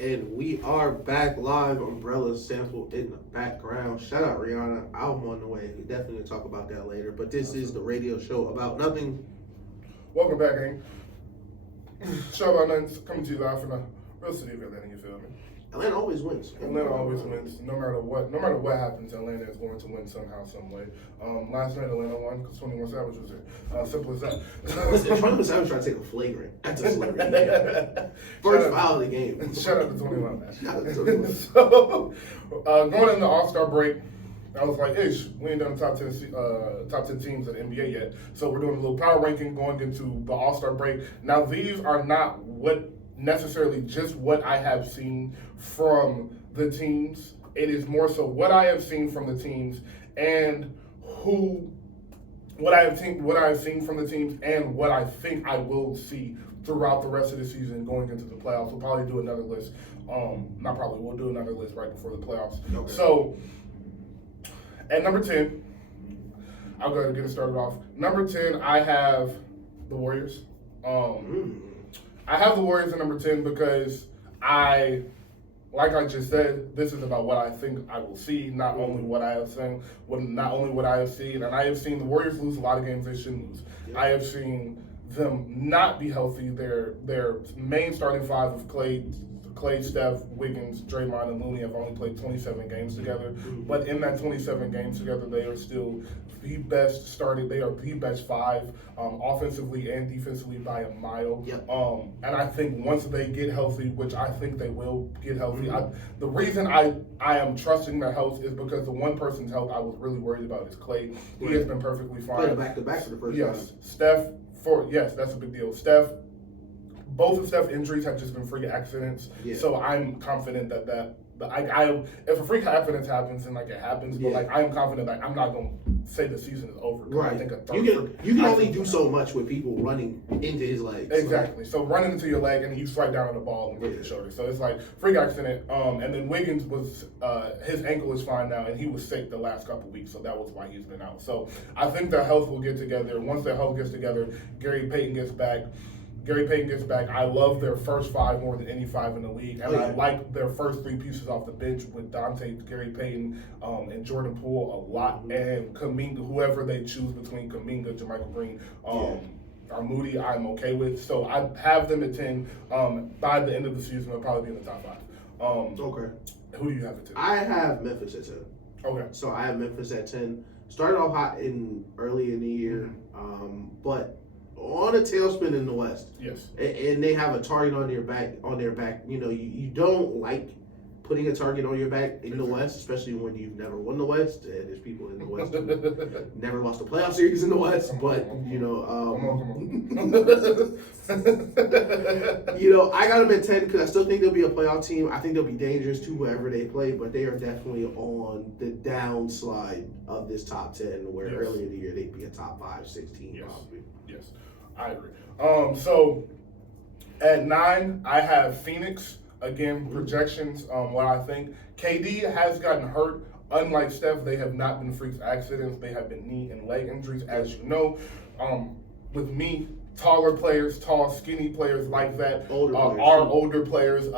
And we are back live. Umbrella sample in the background. Shout out Rihanna. Album on the way. We definitely gonna talk about that later. But this is the radio show about nothing. Welcome back, gang. Show about nothing coming to you live from the real city of Atlanta. You feel me? Atlanta always wins. Atlanta always wins, no matter what. No matter what happens, Atlanta is going to win somehow, some way. Last night Atlanta won because 21 Savage was there. Simple as that. Listen, 21 Savage trying to take a flagrant. That's a celebrity game. First foul of the game. Shout out to 21, man. Shout out to 21. So, going into All-Star break, I was like, ish, we ain't done the top 10 teams in the NBA yet. So we're doing a little power ranking going into the All-Star break. Now, these are not necessarily just what I have seen from the teams. It is more so what I have seen from the teams and what I have seen from the teams and what I think I will see throughout the rest of the season going into the playoffs. We'll probably do another list. We'll do another list right before the playoffs. Okay. So at number 10, I'll go ahead and get it started off. Number 10, I have the Warriors. I have the Warriors at number 10 because like I just said, this is about what I think I will see, not only what I have seen, and I have seen the Warriors lose a lot of games they shouldn't lose. Yeah. I have seen them not be healthy. Their main starting five of Clay, Steph, Wiggins, Draymond, and Looney have only played 27 games together. But in that 27 games together, they are still the best starting. They are the best five, offensively and defensively by a mile. Yep. And I think once they get healthy, which I think they will get healthy, the reason I am trusting their health is because the one person's health I was really worried about is Clay. He has been perfectly fine. Played back to back for the first time. Steph, that's a big deal. Both of Steph's injuries have just been freak accidents, so I'm confident that if a freak accident happens, then it happens. But I'm confident that I'm not going to say the season is over. Right. I think you can only do so much with people running into his legs. Exactly. So running into your leg and you slide down on the ball and break your shoulder. So it's like freak accident. And then Wiggins was his ankle is fine now, and he was sick the last couple weeks, so that was why he's been out. So I think their health will get together. Once their health gets together, Gary Payton gets back. I love their first five more than any five in the league. And I like their first three pieces off the bench with Dante, Gary Payton, and Jordan Poole a lot. And Kuminga, whoever they choose between Kuminga, JaMychal Green, or Moody, I'm okay with. So I have them at 10. By the end of the season, they'll probably be in the top 5. Okay. Who do you have at 10? I have Memphis at 10. Okay. So I have Memphis at 10. Started off hot early in the year, but on a tailspin in the West. Yes. And they have a target on their back. You know, you don't like putting a target on your back in the West, especially when you've never won the West. And there's people in the West who never lost a playoff series in the West. But, you know, you know, I got them at 10 because I still think they'll be a playoff team. I think they'll be dangerous to whoever they play, but they are definitely on the downslide of this top 10, where earlier in the year they'd be a top 5, 16 probably. Yes, I agree. So at 9, I have Phoenix. Again, projections, what I think. KD has gotten hurt. Unlike Steph, they have not been freak accidents. They have been knee and leg injuries, as you know. With me, taller players, tall, skinny players like that older players,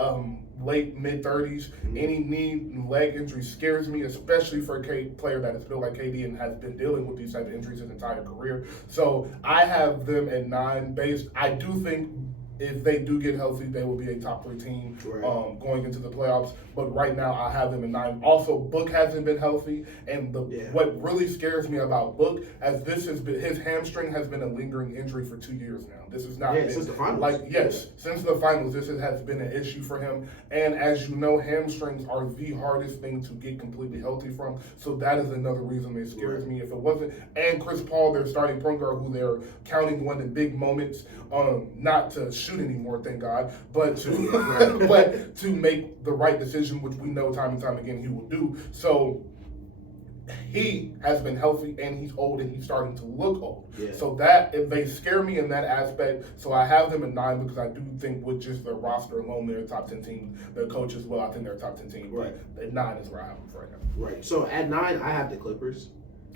late, mid-30s. Any knee and leg injury scares me, especially for a player that is built like KD and has been dealing with these type of injuries his entire career. So I have them at 9 based. I do think if they do get healthy, they will be a top 3 team going into the playoffs. But right now, I have them at 9. Also, Book hasn't been healthy, and what really scares me about Book, as this has been, his hamstring has been a lingering injury for 2 years now. This has not been since the finals. Since the finals, this has been an issue for him. And as you know, hamstrings are the hardest thing to get completely healthy from. So that is another reason it scares me. If it wasn't, and Chris Paul, their starting point guard, who they're counting one of the big moments, not to shoot anymore, thank God, but to make the right decision, which we know time and time again he will do. So he has been healthy and he's old and he's starting to look old. Yeah. So they scare me in that aspect. So I have them at 9 because I do think with just their roster alone, they're a top 10 team. Their coach as well, I think they're a top 10 team. Right. But at 9 is where I have them right now. Right. So at 9, I have the Clippers.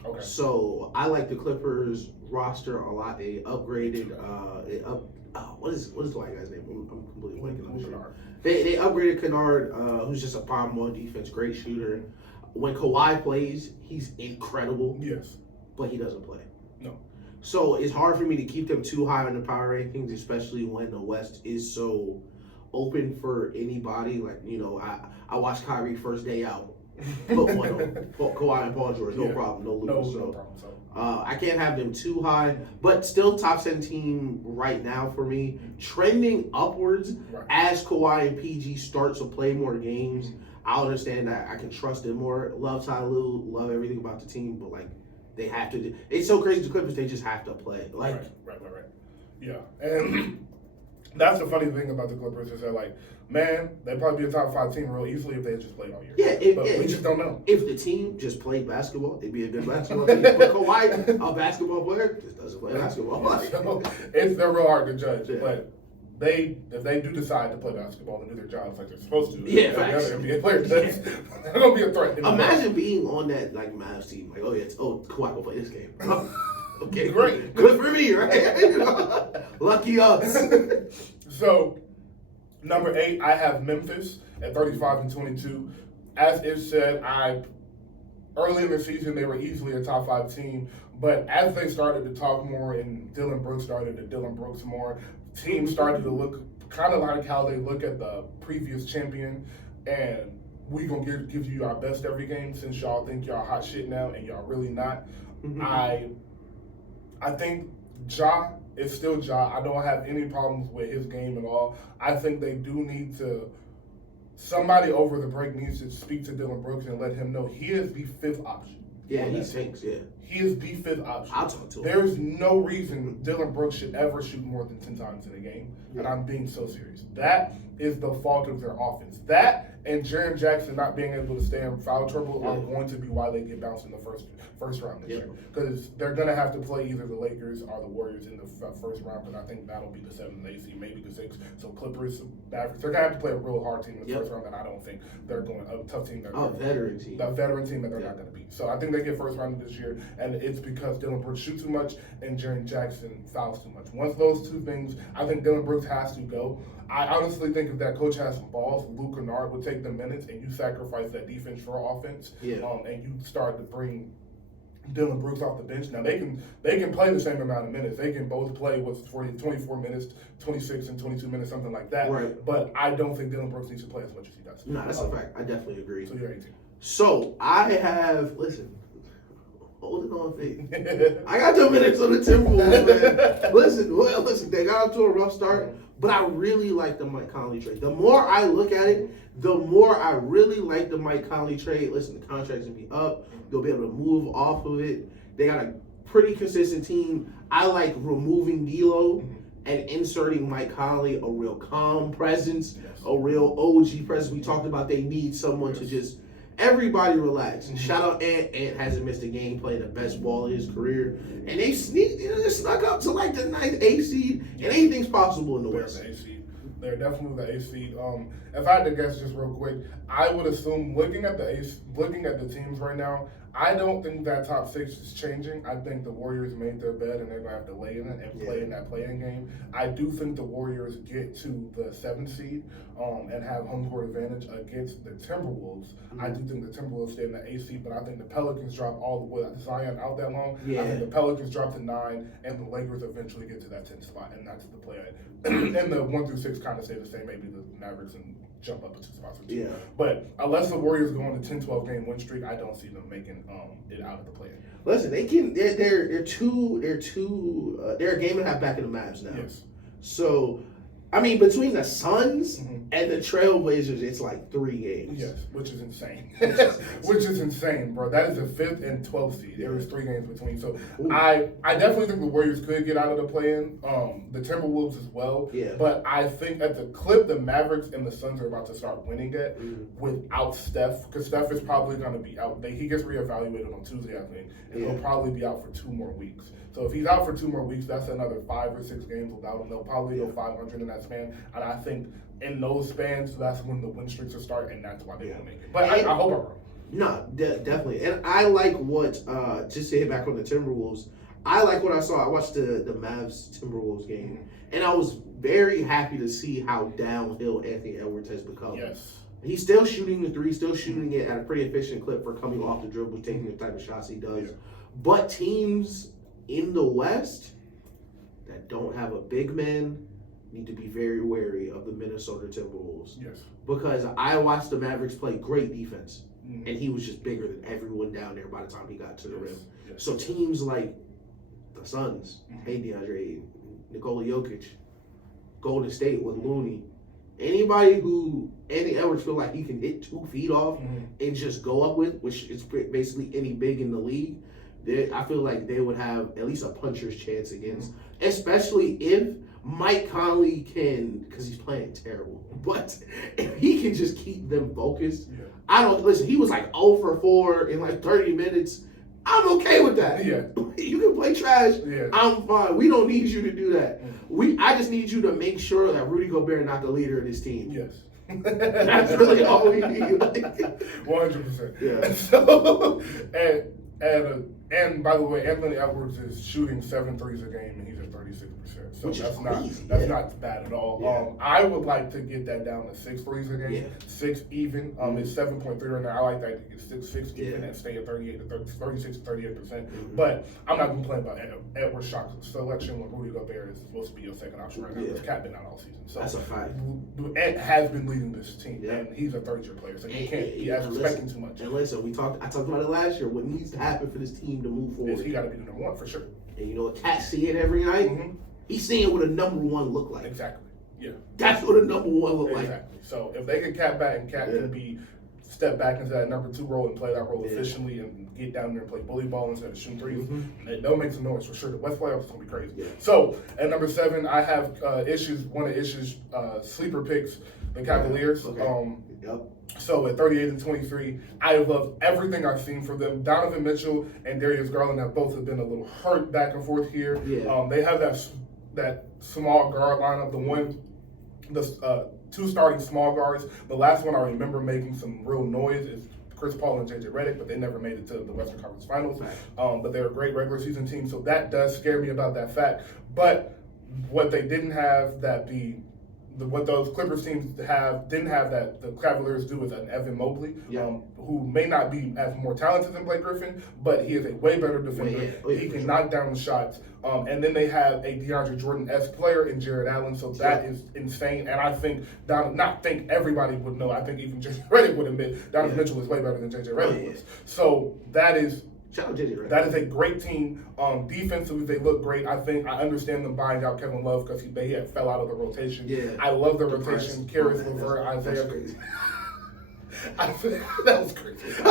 Okay. So I like the Clippers roster a lot. They upgraded, what is the white guy's name? I'm completely blanking on Kennard. They upgraded Kennard, who's just a problem on defense, great shooter. When Kawhi plays, he's incredible. Yes. But he doesn't play. No. So it's hard for me to keep them too high on the power rankings, especially when the West is so open for anybody. Like, I watched Kyrie first day out. Put one on Kawhi and Paul George, no problem, no lose. No problem. So. I can't have them too high, but still top 10 team right now for me, trending upwards as Kawhi and PG start to play more games. I understand that I can trust them more. Love Ty Lue, love everything about the team, but like they have to. It's so crazy. The Clippers, they just have to play. Like, right. Yeah, and that's the funny thing about the Clippers is that man, they'd probably be a top 5 team real easily if they had just played all year. Yeah, but we just don't know. If the team just played basketball, it'd be a good basketball team. But Kawhi, a basketball player, just doesn't play basketball. So they're real hard to judge. Yeah. But if they do decide to play basketball and do their jobs like they're supposed to, the other NBA player does, they're gonna be a threat. Imagine being on that Mavs team, Kawhi will play this game. Okay, great, good for me, right? Lucky us. So. Number 8, I have Memphis at 35-22. As it said, early in the season they were easily a top 5 team, but as they started to talk more and Dylan Brooks started to Dylan Brooks more, teams started to look kind of like how they look at the previous champion, and we gonna give you our best every game since y'all think y'all hot shit now and y'all really not. Mm-hmm. I think Ja is still Ja. I don't have any problems with his game at all. I think they do need to. Somebody over the break needs to speak to Dylan Brooks and let him know he is the 5th option. Yeah, he thinks. Yeah, he is the 5th option. I'll talk to him. There's no reason Dylan Brooks should ever shoot more than 10 times in a game, and I'm being so serious. That is the fault of their offense. That and Jaren Jackson not being able to stay in foul trouble are going to be why they get bounced in the first round this year. Because they're going to have to play either the Lakers or the Warriors in the first round, and I think that'll be the 7th and 8th seed, maybe the 6th. So Clippers, Mavericks, they're going to have to play a real hard team in the first round, and I don't think they're going a tough team. Veteran team. A veteran team that they're not going to beat. So I think they get first round this year, and it's because Dylan Brooks shoots too much and Jaren Jackson fouls too much. Once those two things, I think Dylan Brooks has to go. I honestly think if that coach has some balls, Luke Kennard would take the minutes, and you sacrifice that defense for offense, and you start to bring Dylan Brooks off the bench. Now they can play the same amount of minutes. They can both play 24 minutes, 26 and 22 minutes, something like that. Right. But I don't think Dylan Brooks needs to play as much as he does. No, that's a fact. I definitely agree. So you're 18. So I have hold it on, faith. I got 2 minutes on the Timberwolves, man. Listen, they got off to a rough start, but I really like the Mike Conley trade. The more I look at it, the more I really like the Mike Conley trade. Listen, the contract's gonna be up. They'll be able to move off of it. They got a pretty consistent team. I like removing D'Lo and inserting Mike Conley, a real calm presence, a real OG presence. We talked about they need someone to just everybody relax. Shout out Ant. Ant hasn't missed a game, playing the best ball of his career. And they snuck up to like the 9th A seed, and anything's possible in the West. They're definitely the 8th seed. If I had to guess just real quick, I would assume looking at the teams right now, I don't think that top 6 is changing. I think the Warriors made their bed and they're going to have to lay in it and play in that play-in game. I do think the Warriors get to the 7th seed and have home court advantage against the Timberwolves. I do think the Timberwolves stay in the 8th seed, but I think the Pelicans drop all the way. Zion out that long. I think the Pelicans drop to 9 and the Lakers eventually get to that 10th spot, and that's the play. And the 1 through 6 kind of stay the same. Maybe the Mavericks and jump up to 2 spots or 2. Yeah. But unless the Warriors go on a 10-12 game win streak, I don't see them making it out of the play. Listen, they can. They're a game and a half back in the Mavs now. Yes. So, I mean, between the Suns and the Trailblazers, it's like 3 games. Yes, which is insane. Which is insane, bro. That is the 5th and 12th seed. There was 3 games between. So I definitely think the Warriors could get out of the play-in. The Timberwolves as well. Yeah. But I think at the clip the Mavericks and the Suns are about to start winning it without Steph, because Steph is probably going to be out. He gets reevaluated on Tuesday, I think, and he'll probably be out for 2 more weeks. So if he's out for 2 more weeks, that's another 5 or 6 games without him. They'll probably go 500 in that span. And I think in those spans, that's when the win streaks will start, and that's why they won't make it. But I hope I'm wrong. No, definitely. And I like what, just to hit back on the Timberwolves, I like what I saw. I watched the Mavs-Timberwolves game, and I was very happy to see how downhill Anthony Edwards has become. Yes. He's still shooting the three, still shooting it at a pretty efficient clip for coming off the dribble, taking the type of shots he does. Yeah. But teams in the West that don't have a big man need to be very wary of the Minnesota Timberwolves. Yes. Because I watched the Mavericks play great defense, and he was just bigger than everyone down there by the time he got to the rim. Yes. So teams like the Suns, hey DeAndre, Nikola Jokic, Golden State with Looney, anybody who Anthony Edwards feel like he can hit 2 feet off and just go up with, which is basically any big in the league, I feel like they would have at least a puncher's chance against, especially if Mike Conley can, because he's playing terrible, but if he can just keep them focused, he was like 0 for 4 in like 30 minutes. I'm okay with that. Yeah. You can play trash. Yeah. I'm fine. We don't need you to do that. I just need you to make sure that Rudy Gobert not the leader of this team. Yes. That's really all we need. 100%. Yeah. So, and by the way, Anthony Edwards is shooting 7 threes a game, and he's at 36%. So that's not bad at all. Yeah. I would like to get that down to 6 threes a game, 6 even. It's 7.3 right now. I like that to get 6 even and stay at 36 to 38%. But I'm not complaining about Edwards' shot selection when Rudy Gobert is supposed to be your second option right now. Because Cat been out all season. So that's a fact. Ed has been leading this team, and he's a third-year player, so he has expecting too much. And listen, I talked about it last year. What needs to happen for this team to move forward? He got to be the number 1 for sure. And you know what? Cat see it every night. He's seeing what a number 1 look like. Exactly. Yeah. That's what a number 1 look like. Exactly. So if they can Cat back and Cat can be step back into that number 2 role and play that role efficiently and get down there and play bully ball instead of shooting threes, they'll make some noise for sure. The West playoffs is gonna be crazy. Yeah. So at number 7, I have one of Ish's sleeper picks, the Cavaliers. Okay. So at 38 and 23, I love everything I've seen from them. Donovan Mitchell and Darius Garland have both been a little hurt back and forth here. Yeah. They have that small guard lineup, the 2 starting small guards. The last one I remember making some real noise is Chris Paul and JJ Redick, but they never made it to the Western Conference Finals. But they're a great regular season team, so that does scare me about that fact. But what they didn't have what those Clippers teams didn't have that the Cavaliers do is an Evan Mobley, who may not be as more talented than Blake Griffin, but he is a way better defender. He can knock down the shots. And then they have a DeAndre Jordan-esque player in Jared Allen, so that is insane. And I think, everybody would know, I think even JJ Redick would admit Donovan Mitchell is way better than JJ Redick was. So that is... Shout out JJ Redick. That is a great team. Defensively, they look great. I understand them buying out Kevin Love because he had fell out of the rotation. Yeah. I love the rotation. Karis LeVert, Isaiah. That was crazy.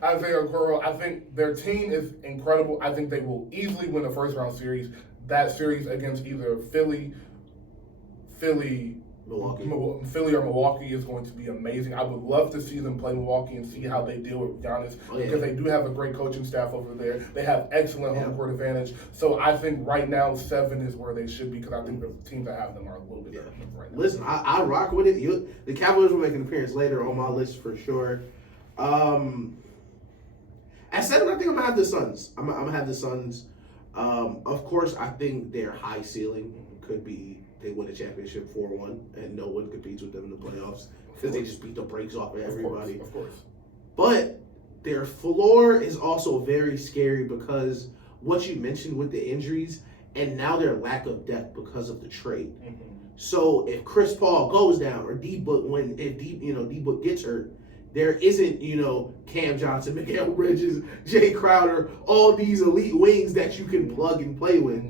Isaiah Okoro. I think their team is incredible. I think they will easily win a first-round series. That series against either Philly, or Milwaukee is going to be amazing. I would love to see them play Milwaukee and see how they deal with Giannis because they do have a great coaching staff over there. They have excellent home court advantage. So I think right now 7 is where they should be because I think the teams that have them are a little bit better right now. Listen, I rock with it. The Cavaliers will make an appearance later on my list for sure. At 7, I think I'm going to have the Suns. I'm going to have the Suns. Of course, I think their high ceiling could be they win a championship 4-1 and no one competes with them in the playoffs because they just beat the brakes off of everybody. Of course. But their floor is also very scary because what you mentioned with the injuries and now their lack of depth because of the trade. So if Chris Paul goes down or D-Book D-Book gets hurt, there isn't, Cam Johnson, Miguel Bridges, Jay Crowder, all these elite wings that you can plug and play with.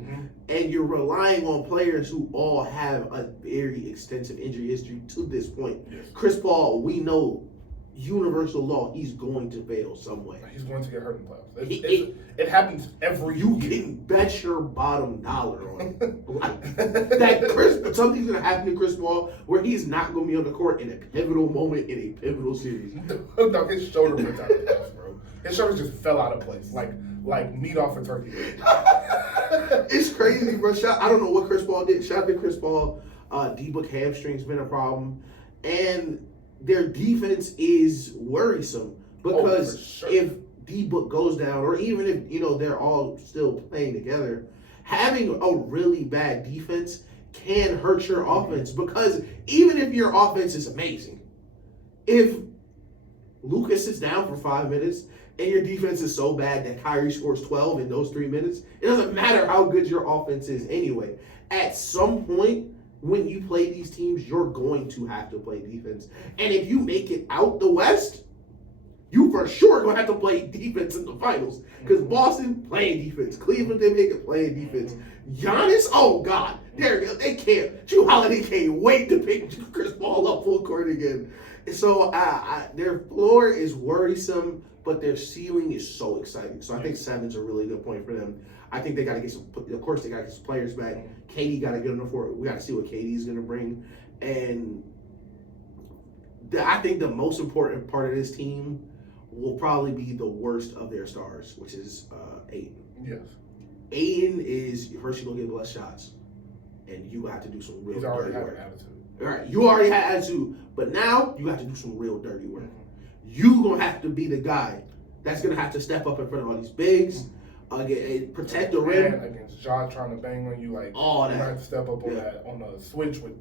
And you're relying on players who all have a very extensive injury history to this point. Yes. Chris Paul, we know, universal law, he's going to fail some way. He's going to get hurt in playoffs. It happens every year. You can bet your bottom dollar on it. Something's going to happen to Chris Paul where he's not going to be on the court in a pivotal moment in a pivotal series. No, his shoulder went out of place, bro. His shoulder just fell out of place, like meat off a turkey. It's crazy, bro. I don't know what Chris Paul did. Shout out to Chris Paul. D-Book hamstring's been a problem. And their defense is worrisome because if D-Book goes down, or even if, they're all still playing together, having a really bad defense can hurt your offense, because even if your offense is amazing, if Lucas sits down for 5 minutes and your defense is so bad that Kyrie scores 12 in those 3 minutes, it doesn't matter how good your offense is anyway. At some point, when you play these teams, you're going to have to play defense. And if you make it out the West, you for sure going to have to play defense in the finals. Because Boston, playing defense. Cleveland, they make it playing defense. Giannis, oh God, they can't. Drew Holiday can't wait to pick Chris Paul up full court again. So their floor is worrisome, but their ceiling is so exciting. So I think 7's a really good point for them. I think they got to get some. Of course, they got to get some players back. KD got to get on the floor. We got to see what KD is going to bring. And I think the most important part of this team will probably be the worst of their stars, which is Aiden. Yes. Aiden is first. You're gonna get less shots, and you have to do some real. He's already dirty had work. an attitude. All right, you already had attitude, but now you have to do some real dirty work. You gonna have to be the guy that's gonna have to step up in front of all these bigs, protect the rim. And against Ja trying to bang on you, like All you that. have to step up on that on the switch with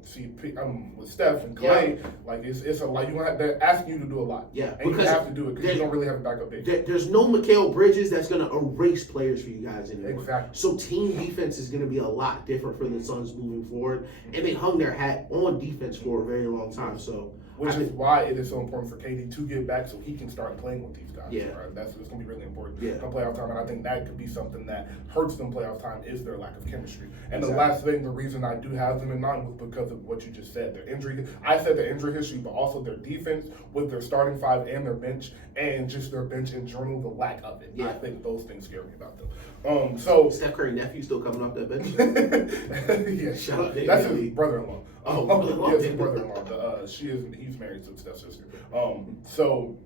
with Steph and Clay. Like it's a lot. You gonna have they're asking you to do a lot. Yeah, and you have to do it because you don't really have a backup big. There's no Mikal Bridges that's gonna erase players for you guys anymore. Exactly. So team defense is gonna be a lot different for the Suns moving forward, and they hung their hat on defense for a very long time. So. Which is why it is so important for KD to get back so he can start playing with these guys. Yeah. Right? It's going to be really important Yeah. on playoff time. And I think that could be something that hurts them playoff time is their lack of chemistry. And Exactly. the last thing, the reason I do have them in mind was because of what you just said. Their injury. I said their injury history, but also their defense with their starting five and their bench and just their bench in general, the lack of it. Yeah. I think those things scare me about them. So Steph Curry nephew still coming off that bench. yeah, Shout out that's David. his brother-in-law. Oh, brother-in-law. Yes, his brother-in-law. He's married to Steph's sister. So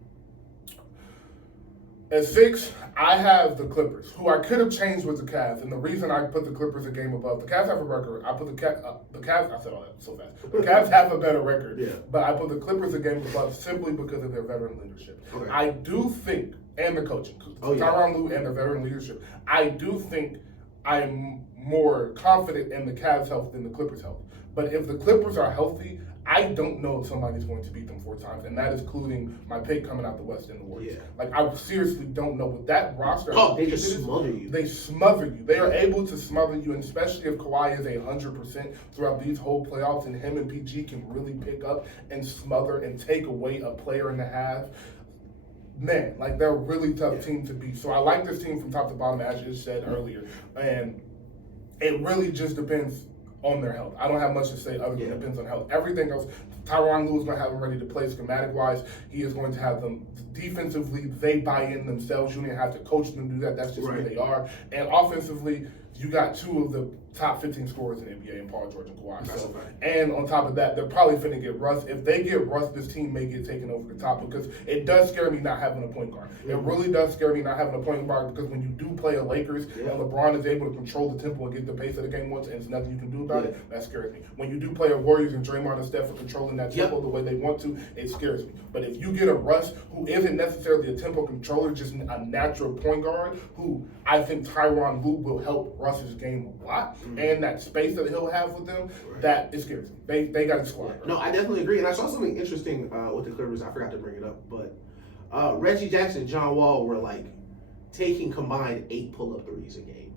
at 6, I have the Clippers, who I could have changed with the Cavs, and the reason I put the Clippers a game above the Cavs have a record. I put the Cavs. I said all that so fast. The Cavs have a better record, Yeah. but I put the Clippers a game above simply because of their veteran leadership. Okay. I do think, and the coaching, Tyronn Lue and their veteran leadership. I do think I'm more confident in the Cavs' health than the Clippers' health. But if the Clippers are healthy, I don't know if somebody's going to beat them 4 times, and that is including my pick coming out the West and the Warriors. Yeah. Like, I seriously don't know. With that roster, They just smother you. They smother you. They are able to smother you, and especially if Kawhi is 100% throughout these whole playoffs, and him and PG can really pick up and smother and take away a player and a half. Man, like, they're a really tough team to beat. So I like this team from top to bottom, as you said earlier, and it really just depends on their health. I don't have much to say other than it depends on health. Everything else, Tyronn Lue is going to have them ready to play schematic-wise. He is going to have them defensively. They buy in themselves. You don't have to coach them to do that. That's just who they are. And offensively, you got 2 of the top 15 scorers in the NBA in Paul George and Kawhi. So, and on top of that, they're probably finna get Russ. If they get Russ, this team may get taken over the top because it does scare me not having a point guard. It really does scare me not having a point guard because when you do play a Lakers and LeBron is able to control the tempo and get the pace of the game once and there's nothing you can do about it, that scares me. When you do play a Warriors and Draymond and Steph are controlling that tempo the way they want to, it scares me. But if you get a Russ who isn't necessarily a tempo controller, just a natural point guard, who I think Tyronn Lue will help Russ's game a lot, and that space that he'll have with them, that it scares me. They got a squad. Right? No, I definitely agree. And I saw something interesting with the Clippers. I forgot to bring it up, but Reggie Jackson and John Wall were like taking combined 8 pull-up threes a game.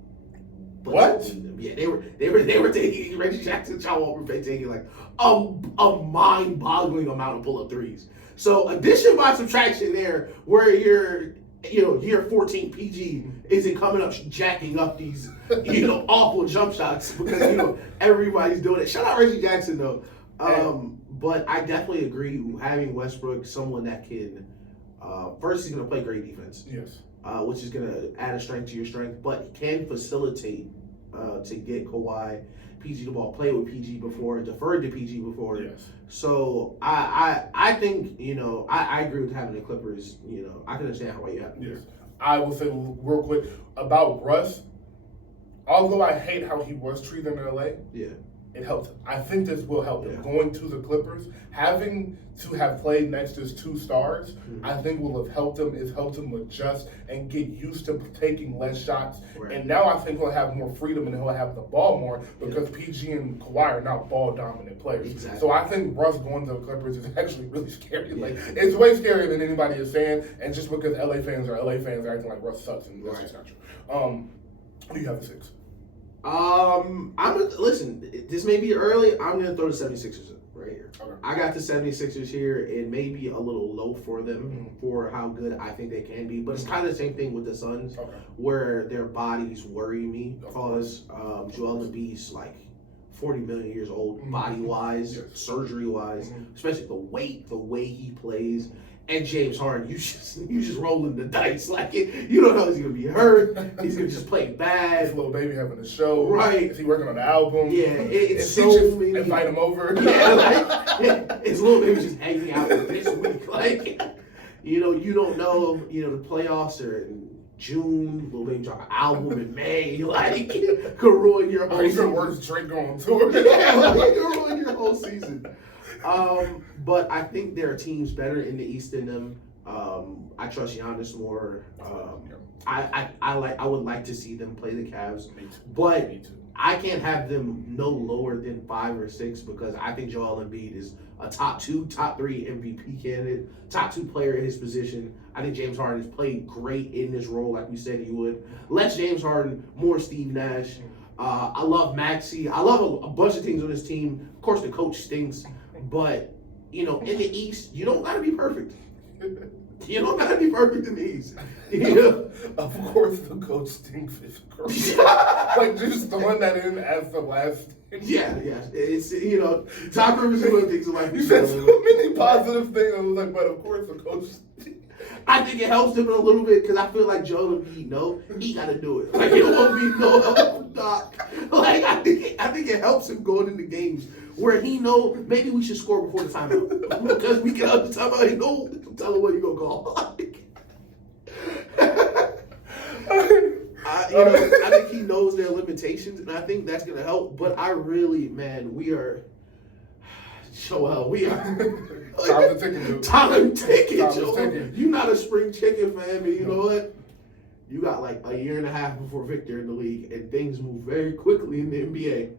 What? Yeah, they were taking Reggie Jackson and John Wall were taking like a mind-boggling amount of pull-up threes. So addition by subtraction there, where you're year 14 PG isn't coming up jacking up these, awful jump shots because, everybody's doing it. Shout out Reggie Jackson, though. But I definitely agree having Westbrook, someone that can, first, he's going to play great defense. Yes. Which is going to add a strength to your strength, but can facilitate to get Kawhi, PG the ball, play with PG before, deferred to PG before. Yes. So I think, I agree with having the Clippers. I can understand why you have them. Yes. I will say real quick about Russ. Although I hate how he was treated in LA, it helped him. I think this will help him. Yeah. Going to the Clippers, having to have played next to his 2 stars, I think will have helped him. It's helped him adjust and get used to taking less shots. Right. And now I think he'll have more freedom and he'll have the ball more because PG and Kawhi are now ball dominant players. Exactly. So I think Russ going to the Clippers is actually really scary. Like, it's way scarier than anybody is saying. And just because LA fans are acting like Russ sucks, and that's just not true. Who do you have at 6? Listen, this may be early. I'm going to throw the 76ers in right here. Okay. I got the 76ers here. It may be a little low for them for how good I think they can be, but it's kind of the same thing with the Suns, where their bodies worry me because Joel Embiid's like 40 million years old, body-wise, surgery-wise, especially the way he plays. And James Harden, you just rolling the dice like it. You don't know he's gonna be hurt. He's gonna just play bad. His little baby having a show. Right. Is he working on an album? Yeah, it's he so just many. invite him over. His little baby just hanging out this week. Like, you don't know. The playoffs are in June. Little baby drop an album in May. Like, could ruin your whole Even season. worse, Drake going on tour. Yeah, like, could ruin your whole season. But I think there are teams better in the East than them. I trust Giannis more. I would like to see them play the Cavs, but I can't have them no lower than 5 or 6 because I think Joel Embiid is a top 2, top 3 MVP candidate, top 2 player in his position. I think James Harden has played great in this role, like we said he would. Less James Harden, more Steve Nash. I love Maxey. I love a bunch of things on this team. Of course, the coach stinks. But, in the East, you don't got to be perfect. You don't got to be perfect in the East. Of course, the coach stinks. Like, just throwing that in as the last thing. Yeah. It's, Doc Rivers is doing things like you said so many positive things. I was like, but of course, the coach stinks. I think it helps him a little bit because I feel like Joel Embiid, he got to do it. Like, he don't want to be no help from Doc. Like, I think it helps him going into games where he know maybe we should score before the timeout because we get out the timeout. He know tell him what you gonna call. I think he knows their limitations, and I think that's gonna help. But I really, man, we are. Joel, we are. Time ticking, Time ticking, Joel. You're not a spring chicken, fam, and you know what? You got like a year and a half before Victor in the league, and things move very quickly in the NBA.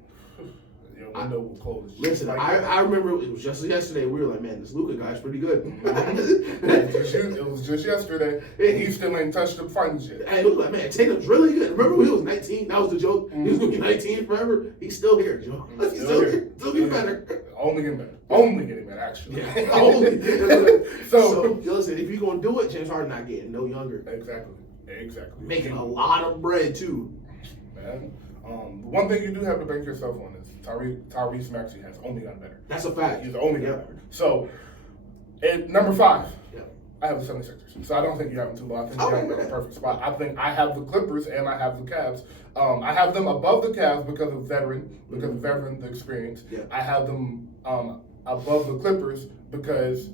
Listen, I remember it was just yesterday. We were like, man, this Luka guy's pretty good. It was just yesterday. He still ain't touched the finals yet. And it was like, man, Tatum's really good. Remember when he was 19? That was the joke. He was going to be 19 forever. He's still here, Joe. He's still here. Still getting better. Only getting better. Only getting better, actually. Yeah, only getting better. So, listen, if you're going to do it, James Harden not getting no younger. Exactly. Making a lot of bread, too. Man. One thing you do have to bank yourself on is Tyrese Maxey has only gotten better. That's a fact. He's only gotten better. So, at number 5, I have the 76ers. So I don't think you have them too low. I think you have them in a perfect spot. I think I have the Clippers and I have the Cavs. I have them above the Cavs because of the experience. Yeah. I have them above the Clippers because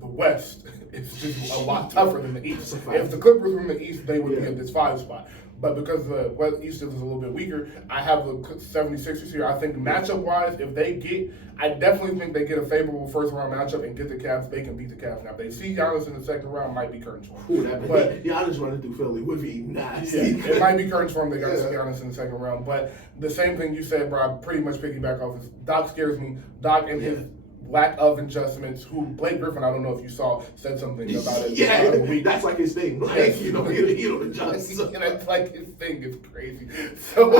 the West is just a lot tougher than the East. If the Clippers were in the East, they would be at this 5 spot. But because the West East is a little bit weaker, I have the 76ers here. I think matchup-wise, I definitely think they get a favorable first-round matchup and get the Cavs. They can beat the Cavs. Now, if they see Giannis in the second round, it might be curtains for them. But Giannis running through Philly would be nice. Yeah, it might be curtains for them. They got to see Giannis in the second round. But the same thing you said, bro, I pretty much piggyback off is Doc scares me. Doc and his lack of adjustments, who Blake Griffin, I don't know if you saw, said something about it. Yeah, that's like his thing. Like, he don't adjust. And that's like his thing is crazy. So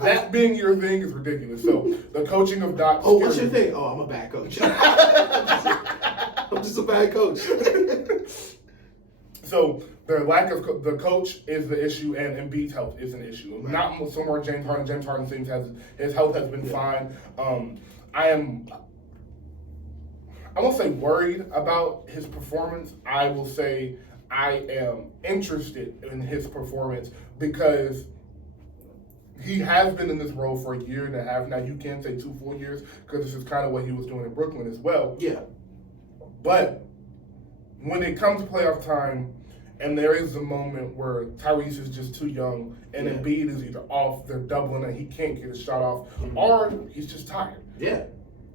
that being your thing is ridiculous. So the coaching of Doc. Oh, what's your thing? Oh, I'm a bad coach. I'm just a bad coach. So the lack of the coach is the issue, and Embiid's health is an issue. Right. Not so more James Harden. James Harden seems his health has been fine. I won't say worried about his performance. I will say I am interested in his performance because he has been in this role for a year and a half now. You can't say 2 full years because this is kind of what he was doing in Brooklyn as well. Yeah. But when it comes to playoff time And there is a moment where Tyrese is just too young, and Embiid is either off, they're doubling, and he can't get a shot off, or he's just tired. Yeah.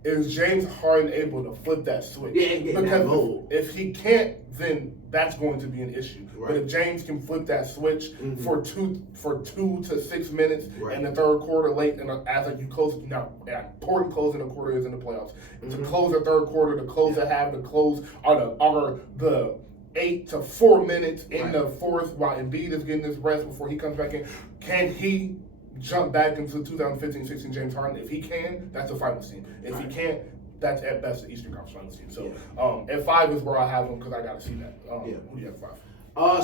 Is James Harden able to flip that switch? Yeah, and get because that goal. if he can't, then that's going to be an issue. Right. But if James can flip that switch for 2 to 6 minutes right. in the third quarter, late, and as like you close, now important closing the quarter is in the playoffs. To close the third quarter, to close the half, to close are the 8 to 4 minutes in the fourth while Embiid is getting his rest before he comes back in. Can he jump back into 2015-16 James Harden? If he can, that's a finals team. If he can't, that's at best the Eastern Conference Finals team. So at 5 is where I have them because I got to see that. Who do you have 5?